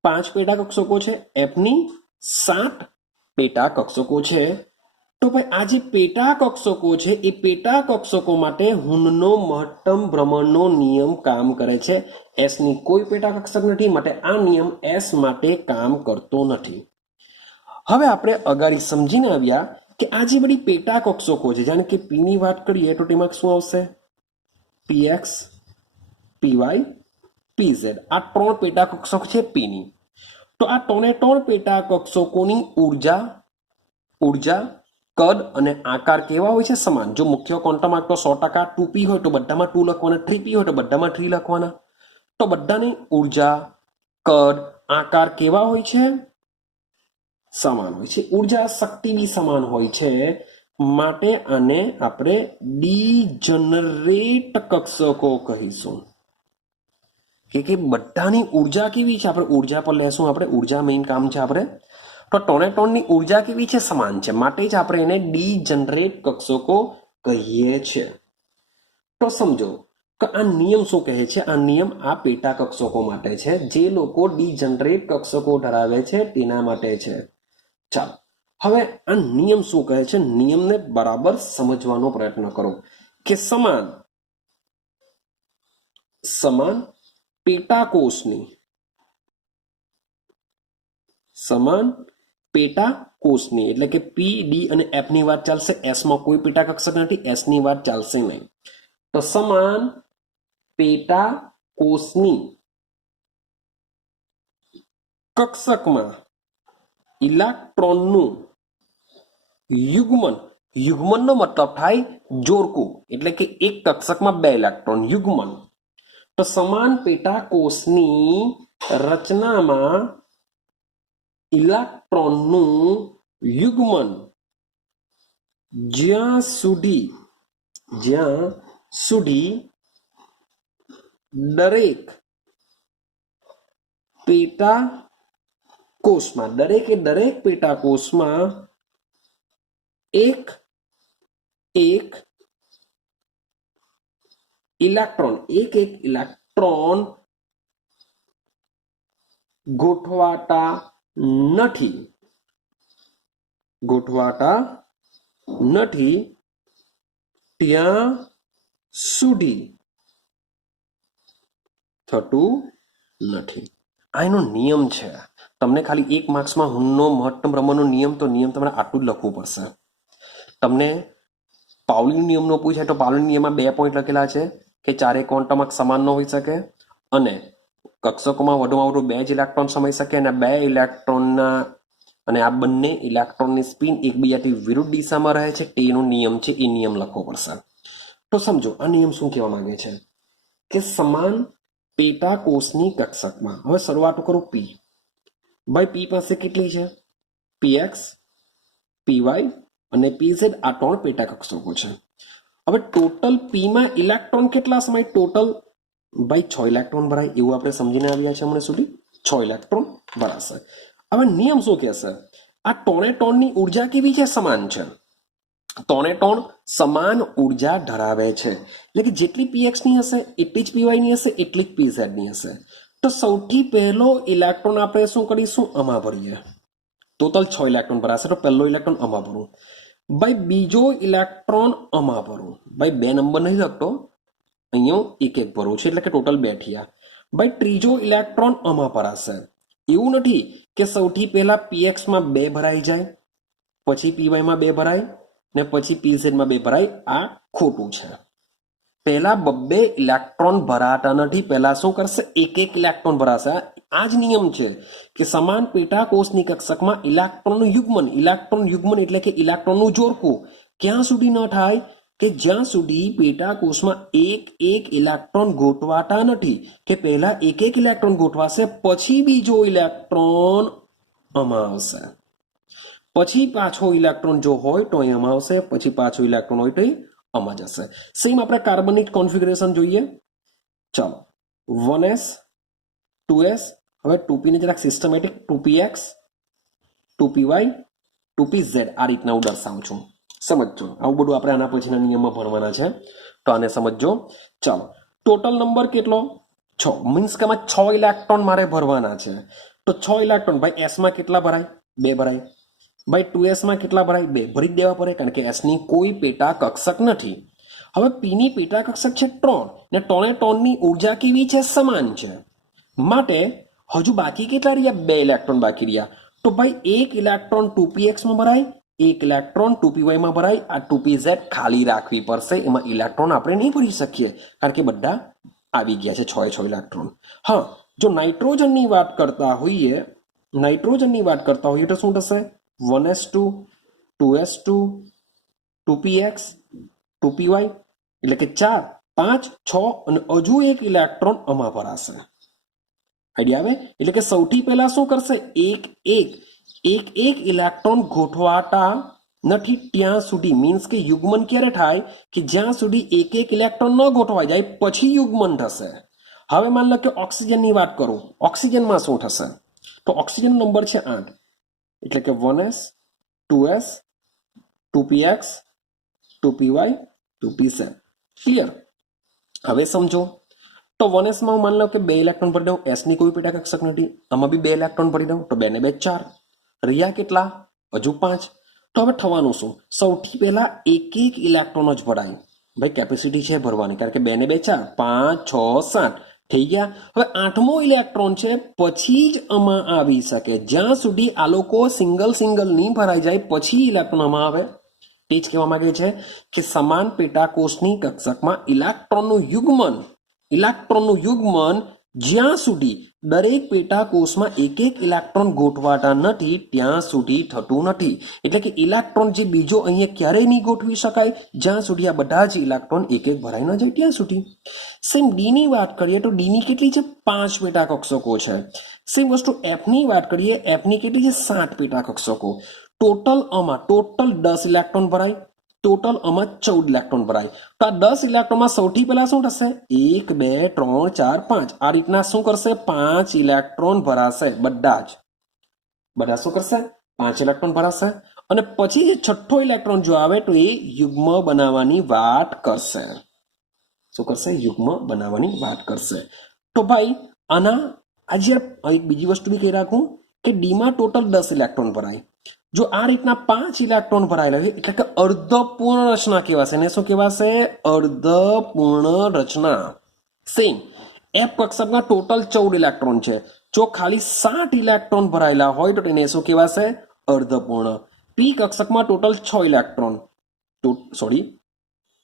5 પેટા કક્ષકો છે, એફ ની 7 પેટા કક્ષકો છે. તો ભાઈ આ જે પેટા કક્ષકો છે એ પેટા કક્ષકો માટે હુનનો મહત્તમ ભ્રમણનો નિયમ કામ કરે છે. એસ ની કોઈ પેટા કક્ષક નથી, માટે આ નિયમ એસ માટે કામ કરતો નથી. હવે આપણે અગાડી સમજીને આવ્યા કે આ જે બધી પેટા કક્ષકો છે, જાણે કે પી ની વાત કરીએ તો તેમાં શું આવશે? પીએક્સ, પીવાય, પીઝેડ. આ 3 પેટા કક્ષક છે પી ની. તો આ 3 પેટા કક્ષકોની ઉર્જા, કદ અને આકાર કેવા હોય છે? સમાન. જો મુખ્ય ક્વોન્ટમ આંક તો 100% 2p હોય તો બધામાં 2 લખવાના, 3p હોય તો બધામાં 3 લખવાના. તો બધાની ઉર્જા, કદ, આકાર કેવા હોય છે? સમાન હોય છે. ઉર્જા શક્તિ બી સમાન હોય છે, માટે આને આપણે ડીજનરેટ કક્ષકો કહીશું. કે બધાની ઉર્જા કેવી છે? આપણે ઉર્જા પર લેશું. આપણે ઉર્જા મેઇન કામ છે આપણે. તો ટોનેટોનની ઉર્જા કેવી છે? સમાન છે, માટે જ આપણે એને ડીજનરેટ કક્ષકો કહીએ છીએ. તો સમજો કે આ નિયમ શું કહે છે? આ નિયમ આ પેટા કક્ષકો માટે છે. જે લોકો ડીજનરેટ કક્ષકો ધરાવે છે તેના માટે છે. ચાલો, હવે આ નિયમ શું કહે છે? નિયમને બરાબર સમજવાનો પ્રયત્ન કરો કે સમાન પેટાકોષની એટલે કે પી, ડી અને એફ ની વાત ચાલશે. એસ માં કોઈ પેટા કક્ષક નથી, એસ ની વાત ચાલશે નહીં. તો સમાન પેટાકોષની કક્ષકમાં ઇલેક્ટ્રોનનું યુગ્મનનો મતલબ થાય જોડકું, એટલે કે એક કક્ષકમાં 2 ઇલેક્ટ્રોન, યુગ્મન. તો સમાન પેટાકોષની રચનામાં ઇલેક્ટ્રોનનું યુગ્મન જ્યાં સુધી દરેક પેટાકોષમાં એક ઇલેક્ટ્રોન ગોઠવાતા નથી ત્યાં સુધી થતું નથી. આ એનો નિયમ છે. તમને ખાલી 1 માર્ક્સમાં હુનનો મહત્તમ ભ્રમણનો નિયમ, તો નિયમ તમારે આટલું જ લખવું પડશે. તમને પાઉલીનો નિયમનો પૂછાય તો પાઉલીના નિયમમાં 2 પોઈન્ટ લખેલા છે કે ચારે ક્વોન્ટમ આંક સમાન ન હોઈ શકે, અને કક્ષકોમાં વધુમાં વધુ 2 જ ઇલેક્ટ્રોન સમાઈ શકે, અને 2 ઇલેક્ટ્રોનના અને આ બંને ઇલેક્ટ્રોનની સ્પિન એકબીજાથી વિરુદ્ધ દિશામાં રહે છે. તેનો નિયમ છે, એ નિયમ લખવો પડશે. તો સમજો આ નિયમ શું કહેવા માંગે છે કે સમાન પેટાકોષની કક્ષકમાં, હવે શરૂઆત કરું પી. ભાઈ પી પાસે કેટલી છે? પીએક્સ, પીવાય અને પીઝેડ. આ 3 પેટા કક્ષકો છે. હવે ટોટલ પી માં ઇલેક્ટ્રોન કેટલા સમાય? ટોટલ ભાઈ 6 ઇલેક્ટ્રોન ભરાય, એવું આપણે સમજીને આવ્યા છે હમણાં સુધી. 6 ઇલેક્ટ્રોન ભરાશે. હવે નિયમ શું કહેશે? આ ટોનેટોનની ઉર્જા કેવી છે? સમાન છે. ટોનેટોન સમાન ઉર્જા ધરાવે છે, એટલે કે જેટલી પીએક્સ ની હશે એટલી જ પીવાય ની હશે, એટલી જ પીઝેડ ની હશે. તો સૌથી પહેલો ઇલેક્ટ્રોન આપણે શું કરીશું? આમાં ભરીએ. ટોટલ 6 ઇલેક્ટ્રોન ભરાશે, તો પહેલો ઇલેક્ટ્રોન આમાં ભરું. ભાઈ બીજો ઇલેક્ટ્રોન આમાં ભરું. ભાઈ 2 નંબર નહીં લખતો, અહીંયા 1 ભરું છે, એટલે કે ટોટલ 2 થયા. ભાઈ ત્રીજો ઇલેક્ટ્રોન આમાં ભરાશે. એવું નથી કે સૌથી પહેલા પીએક્સ માં 2 ભરાઈ જાય, પછી પીવાય માં 2 ભરાય ને પછી પીઝેડ માં 2 ભરાય. આ ખોટું છે. પહેલા 2 ઇલેક્ટ્રોન ભરાતા નથી. પહેલા શું કરશે? 1 ઇલેક્ટ્રોન ભરાશે. આ જ નિયમ છે કે સમાન પેટાકોષની કક્ષકમાં ઇલેક્ટ્રોનનું યુગ્મન એટલે કે ઇલેક્ટ્રોનનું જોડકું ક્યાં સુધી ન થાય? કે જ્યાં સુધી પેટાકોષમાં એક ઇલેક્ટ્રોન ગોઠવાતા નથી. કે પહેલા એક ઇલેક્ટ્રોન ગોઠવાશે, પછી બીજો ઇલેક્ટ્રોન આમાં આવશે, પછી પાછો ઇલેક્ટ્રોન જો હોય તો અહીંયામાં આવશે, પછી પાછો ઇલેક્ટ્રોન હોય તો આમાં જશે. સેમ આપણે કાર્બનિક કોન્ફિગરેશન જોઈએ. ચાલો 1s 2s. હવે 2p ને જરાક સિસ્ટમેટિક 2px 2py 2pz આ રીતના હું દર્શાવું છું. સમજો આવું બધું આપણે આના પછીના નિયમમાં ભણવાના છે, તો આને સમજો. ચાલો, ટોટલ નંબર કેટલો? 6. મીન્સ કે આમાં 6 ઇલેક્ટ્રોન મારે ભરવાના છે. તો 6 ઇલેક્ટ્રોન ભાઈ એસમાં કેટલા ભરાય? 2 ભરાય. ભાઈ 2s માં કેટલા ભરાય? 2 ભરી જ દેવા પડે, કારણ કે એસ ની કોઈ પેટા કક્ષક નથી. હવે પી ની પેટા કક્ષક છે 3 ને 3 ની ઉર્જા કેવી છે? સમાન છે. માટે હજુ બાકી કેટલા રહ્યા? 2 ઇલેક્ટ્રોન બાકી રહ્યા. તો ભાઈ 1 ઇલેક્ટ્રોન 2px માં ભરાય, 1 ઇલેક્ટ્રોન 2py માં ભરાય. આ 2pz ખાલી રાખવી પડશે, એમાં ઇલેક્ટ્રોન આપણે નહીં ભરી શકીએ, કારણ કે બધા આવી ગયા છે 6 ઇલેક્ટ્રોન. હા, જો નાઇટ્રોજનની વાત કરતા હોઈએ તો શું થશે? 1s2 2s2 2px 2py, એટલે કે 4 5 6 અને હજુ 1 ઇલેક્ટ્રોન આમાં ભરાશે. આઈડિયા આવે? એટલે કે સૌથી પહેલા શું કરશે? એક ઇલેક્ટ્રોન ગોઠવાતા નથી ત્યાં સુધી, મીન્સ કે યુગ્મન ક્યારે થાય? કે જ્યાં સુધી એક ઇલેક્ટ્રોન ન ગોઠવાઈ જાય પછી યુગ્મન થશે. હવે માન લો કે ઓક્સિજનની વાત કરું, ઓક્સિજનમાં શું થશે? તો ઓક્સિજન નંબર છે 8, એટલે કે 1s 2s 2px 2py 2pz. Clear? હવે સમજો. તો 1s માં માન લો કે 2 ઇલેક્ટ્રોન ભરી દઉં, s ની કોઈ પેટા કક્ષક નથી, આમાં બી 2 ઇલેક્ટ્રોન ભરી દઉં, તો 2 ને 2 4. રહ્યા કેટલા? હજુ 5. તો હવે થવાનું શું? સૌથી પહેલા એક ઇલેક્ટ્રોન જ ભરાય. ભાઈ કેપેસિટી છે ભરવાની, કારણ કે 2 ને 2 4 5 6 7 થઈ ગયા. હવે 8મો ઇલેક્ટ્રોન છે પછી જ આમાં આવી શકે. જ્યાં સુધી આ લોકો સિંગલ નહીં ભરાઈ જાય પછી ઇલેક્ટ્રોન આમાં આવે. તે જ કહેવા માંગે છે કે સમાન પેટાકોષની કક્ષકમાં ઇલેક્ટ્રોનનું યુગ્મન જ્યાં સુધી દરેક પેટાકોષમાં એક ઇલેક્ટ્રોન ગોઠવાતા નથી ત્યાં સુધી થતું નથી. એટલે કે ઇલેક્ટ્રોન જે બીજો અહીંયા ક્યારેય નહીં ગોઠવી શકાય જ્યાં સુધી આ બધા જ ઇલેક્ટ્રોન એક ભરાઈ ન જાય ત્યાં સુધી. સેમ ડી ની વાત કરીએ તો ડી ની કેટલી છે? 5 પેટા કક્ષકો છે. સેમ વસ્તુ એફ ની વાત કરીએ, એફ ની કેટલી છે? 7 પેટા કક્ષકો. ટોટલ 10 ઇલેક્ટ્રોન ભરાય, ટોટલ આમાં 14 ઇલેક્ટ્રોન ભરાય. તો આ 10 ઇલેક્ટ્રોનમાં સૌથી પહેલા શું થશે? 1 2 3 4 5 આ રીતના શું કરશે? 5 ઇલેક્ટ્રોન ભરાશે. બધા શું કરશે? 5 ઇલેક્ટ્રોન ભરાશે. અને પછી જે છઠ્ઠો ઇલેક્ટ્રોન જો આવે તો એ યુગ્મ બનાવવાની વાત કરશે. શું કરશે? યુગ્મ બનાવવાની વાત કરશે. તો ભાઈ આના આજે એક બીજી વસ્તુ બી કહી રાખું કે ડીમાં ટોટલ 10 ઇલેક્ટ્રોન ભરાય. જો આ રીતના 5 ઇલેક્ટ્રોન ભરાયેલા હોય એટલે કે અર્ધપૂર્ણ રચના કહેવાશે. એને શું કહેવાશે? અર્ધપૂર્ણ રચના. સેમ એફ કક્ષકમાં ટોટલ 14 ઇલેક્ટ્રોન છે. જો ખાલી 7 ઇલેક્ટ્રોન ભરાયેલા હોય તો તેને શું કહેવાશે? અર્ધપૂર્ણ. પી કક્ષકમાં ટોટલ 6 ઇલેક્ટ્રોન,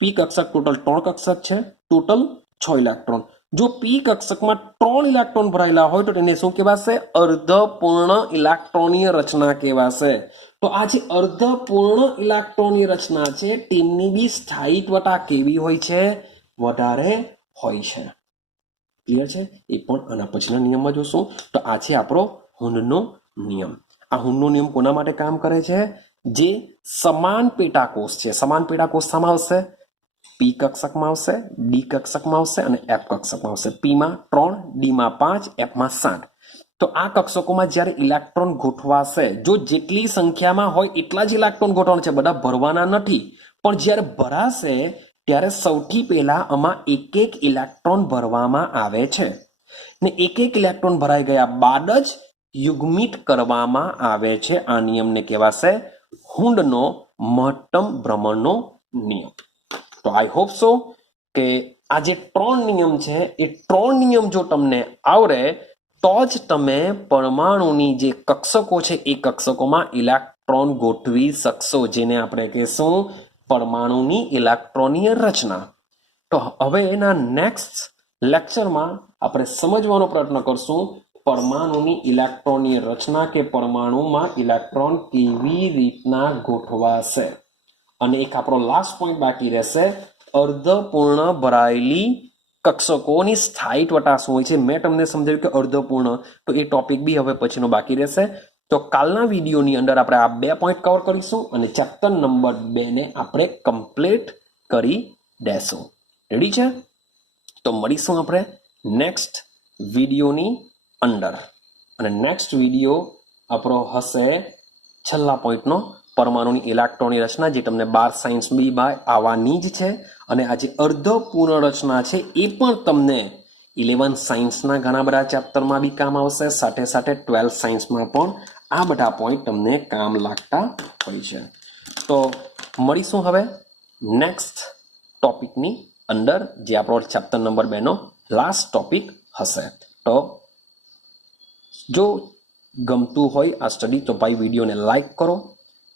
પી કક્ષક ટોટલ 3 કક્ષક છે, ટોટલ 6 ઇલેક્ટ્રોન. જો પી કક્ષકમાં 3 ઇલેક્ટ્રોન ભરાયેલા હોય તો તેને શું કહેવાશે? અર્ધપૂર્ણ ઇલેક્ટ્રોનીય રચના કહેવાશે. તો આ જે અર્ધપૂર્ણ ઇલેક્ટ્રોનીય રચના છે તેમની બી સ્થાયિત્વતા કેવી હોય છે? વધારે હોય છે. ક્લિયર છે? એ પણ આના પછીના નિયમમાં જોશું. તો આ છે આપણો હુન્ડનો નિયમ. આ હુન્ડનો નિયમ કોના માટે કામ કરે છે? જે સમાન પેટાકોષ છે. સમાન પેટાકોષ શામાં આવશે? પી કક્ષકમાં આવશે, ડી કક્ષકમાં આવશે અને એફ કક્ષકમાં આવશે. પીમાં 3, ડીમાં 5, એફમાં 7. તો આ કક્ષકોમાં જ્યારે ઇલેક્ટ્રોન ગોઠવાશે, જો જેટલી સંખ્યામાં હોય એટલા જ ઇલેક્ટ્રોન ગોઠવાના છે, બધા ભરવાના નથી. પણ જ્યારે ભરાશે ત્યારે સૌથી પહેલા આમાં એક ઇલેક્ટ્રોન ભરવામાં આવે છે ને એક ઇલેક્ટ્રોન ભરાઈ ગયા બાદ જ યુગ્મિત કરવામાં આવે છે. આ નિયમને કહેવાશે હુન્ડનો મહત્તમ ભ્રમણનો નિયમ. તો આઈ હોપ સો કે આ જે 3 નિયમ છે એ 3 નિયમ જો તમને આવડે તો જ તમે પરમાણુની જે કક્ષકો છે એ કક્ષકોમાં ઇલેક્ટ્રોન ગોઠવી શકશો, જેને આપણે કહેશું પરમાણુની ઇલેક્ટ્રોનીય રચના. તો હવે એના નેક્સ્ટ લેક્ચરમાં આપણે સમજવાનો પ્રયત્ન કરશું પરમાણુની ઇલેક્ટ્રોનીય રચના કે પરમાણુમાં ઇલેક્ટ્રોન કેવી રીતના ગોઠવાશે. અને એક આપણો લાસ્ટ પોઈન્ટ બાકી રહેશે, અર્ધપૂર્ણ ભરાયેલી કક્ષકોની સ્થાયિત્વતા શું હોય છે. મેં તમને સમજાવ્યું કે અર્ધપૂર્ણ, તો એ ટોપિક બી હવે પછીનો બાકી રહેશે. તો કાલના વિડીયોની અંદર આપણે આ 2 પોઈન્ટ કવર કરીશું અને ચેપ્ટર નંબર 2 ને આપણે કમ્પ્લીટ કરી દેશું. રેડી છે? તો મળીશું આપણે નેક્સ્ટ વિડીયોની અંદર. અને નેક્સ્ટ વિડીયો આપણો હશે છેલ્લા પોઈન્ટનો પરમાણુની ઇલેક્ટ્રોનની રચના જે તમને 12 સાયન્સ બી બાય આવવાની જ છે, અને આ જે અર્ધપૂર્ણ રચના છે એ પણ તમને 11 સાયન્સના ઘણા બધા ચેપ્ટરમાં બી કામ આવશે, સાથે સાથે 12 સાયન્સમાં પણ આ બધા પોઈન્ટ તમને કામ લાગતા હોય છે. તો મળીશું હવે નેક્સ્ટ ટોપિકની અંદર, જે આપણો ચેપ્ટર નંબર 2 નો લાસ્ટ ટોપિક હશે. તો જો ગમતું હોય આ સ્ટડી તો ભાઈ વિડીયોને લાઈક કરો,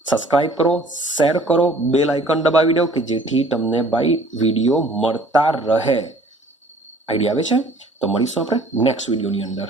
સબસ્ક્રાઇબ કરો, શેર કરો, બેલ આઇકન દબાવી દો કે જેથી તમને ભાઈ વિડીયો મળતા રહે. આઈડિયા આવે છે? તો મળીશું આપણે નેક્સ્ટ વિડીયોની અંદર.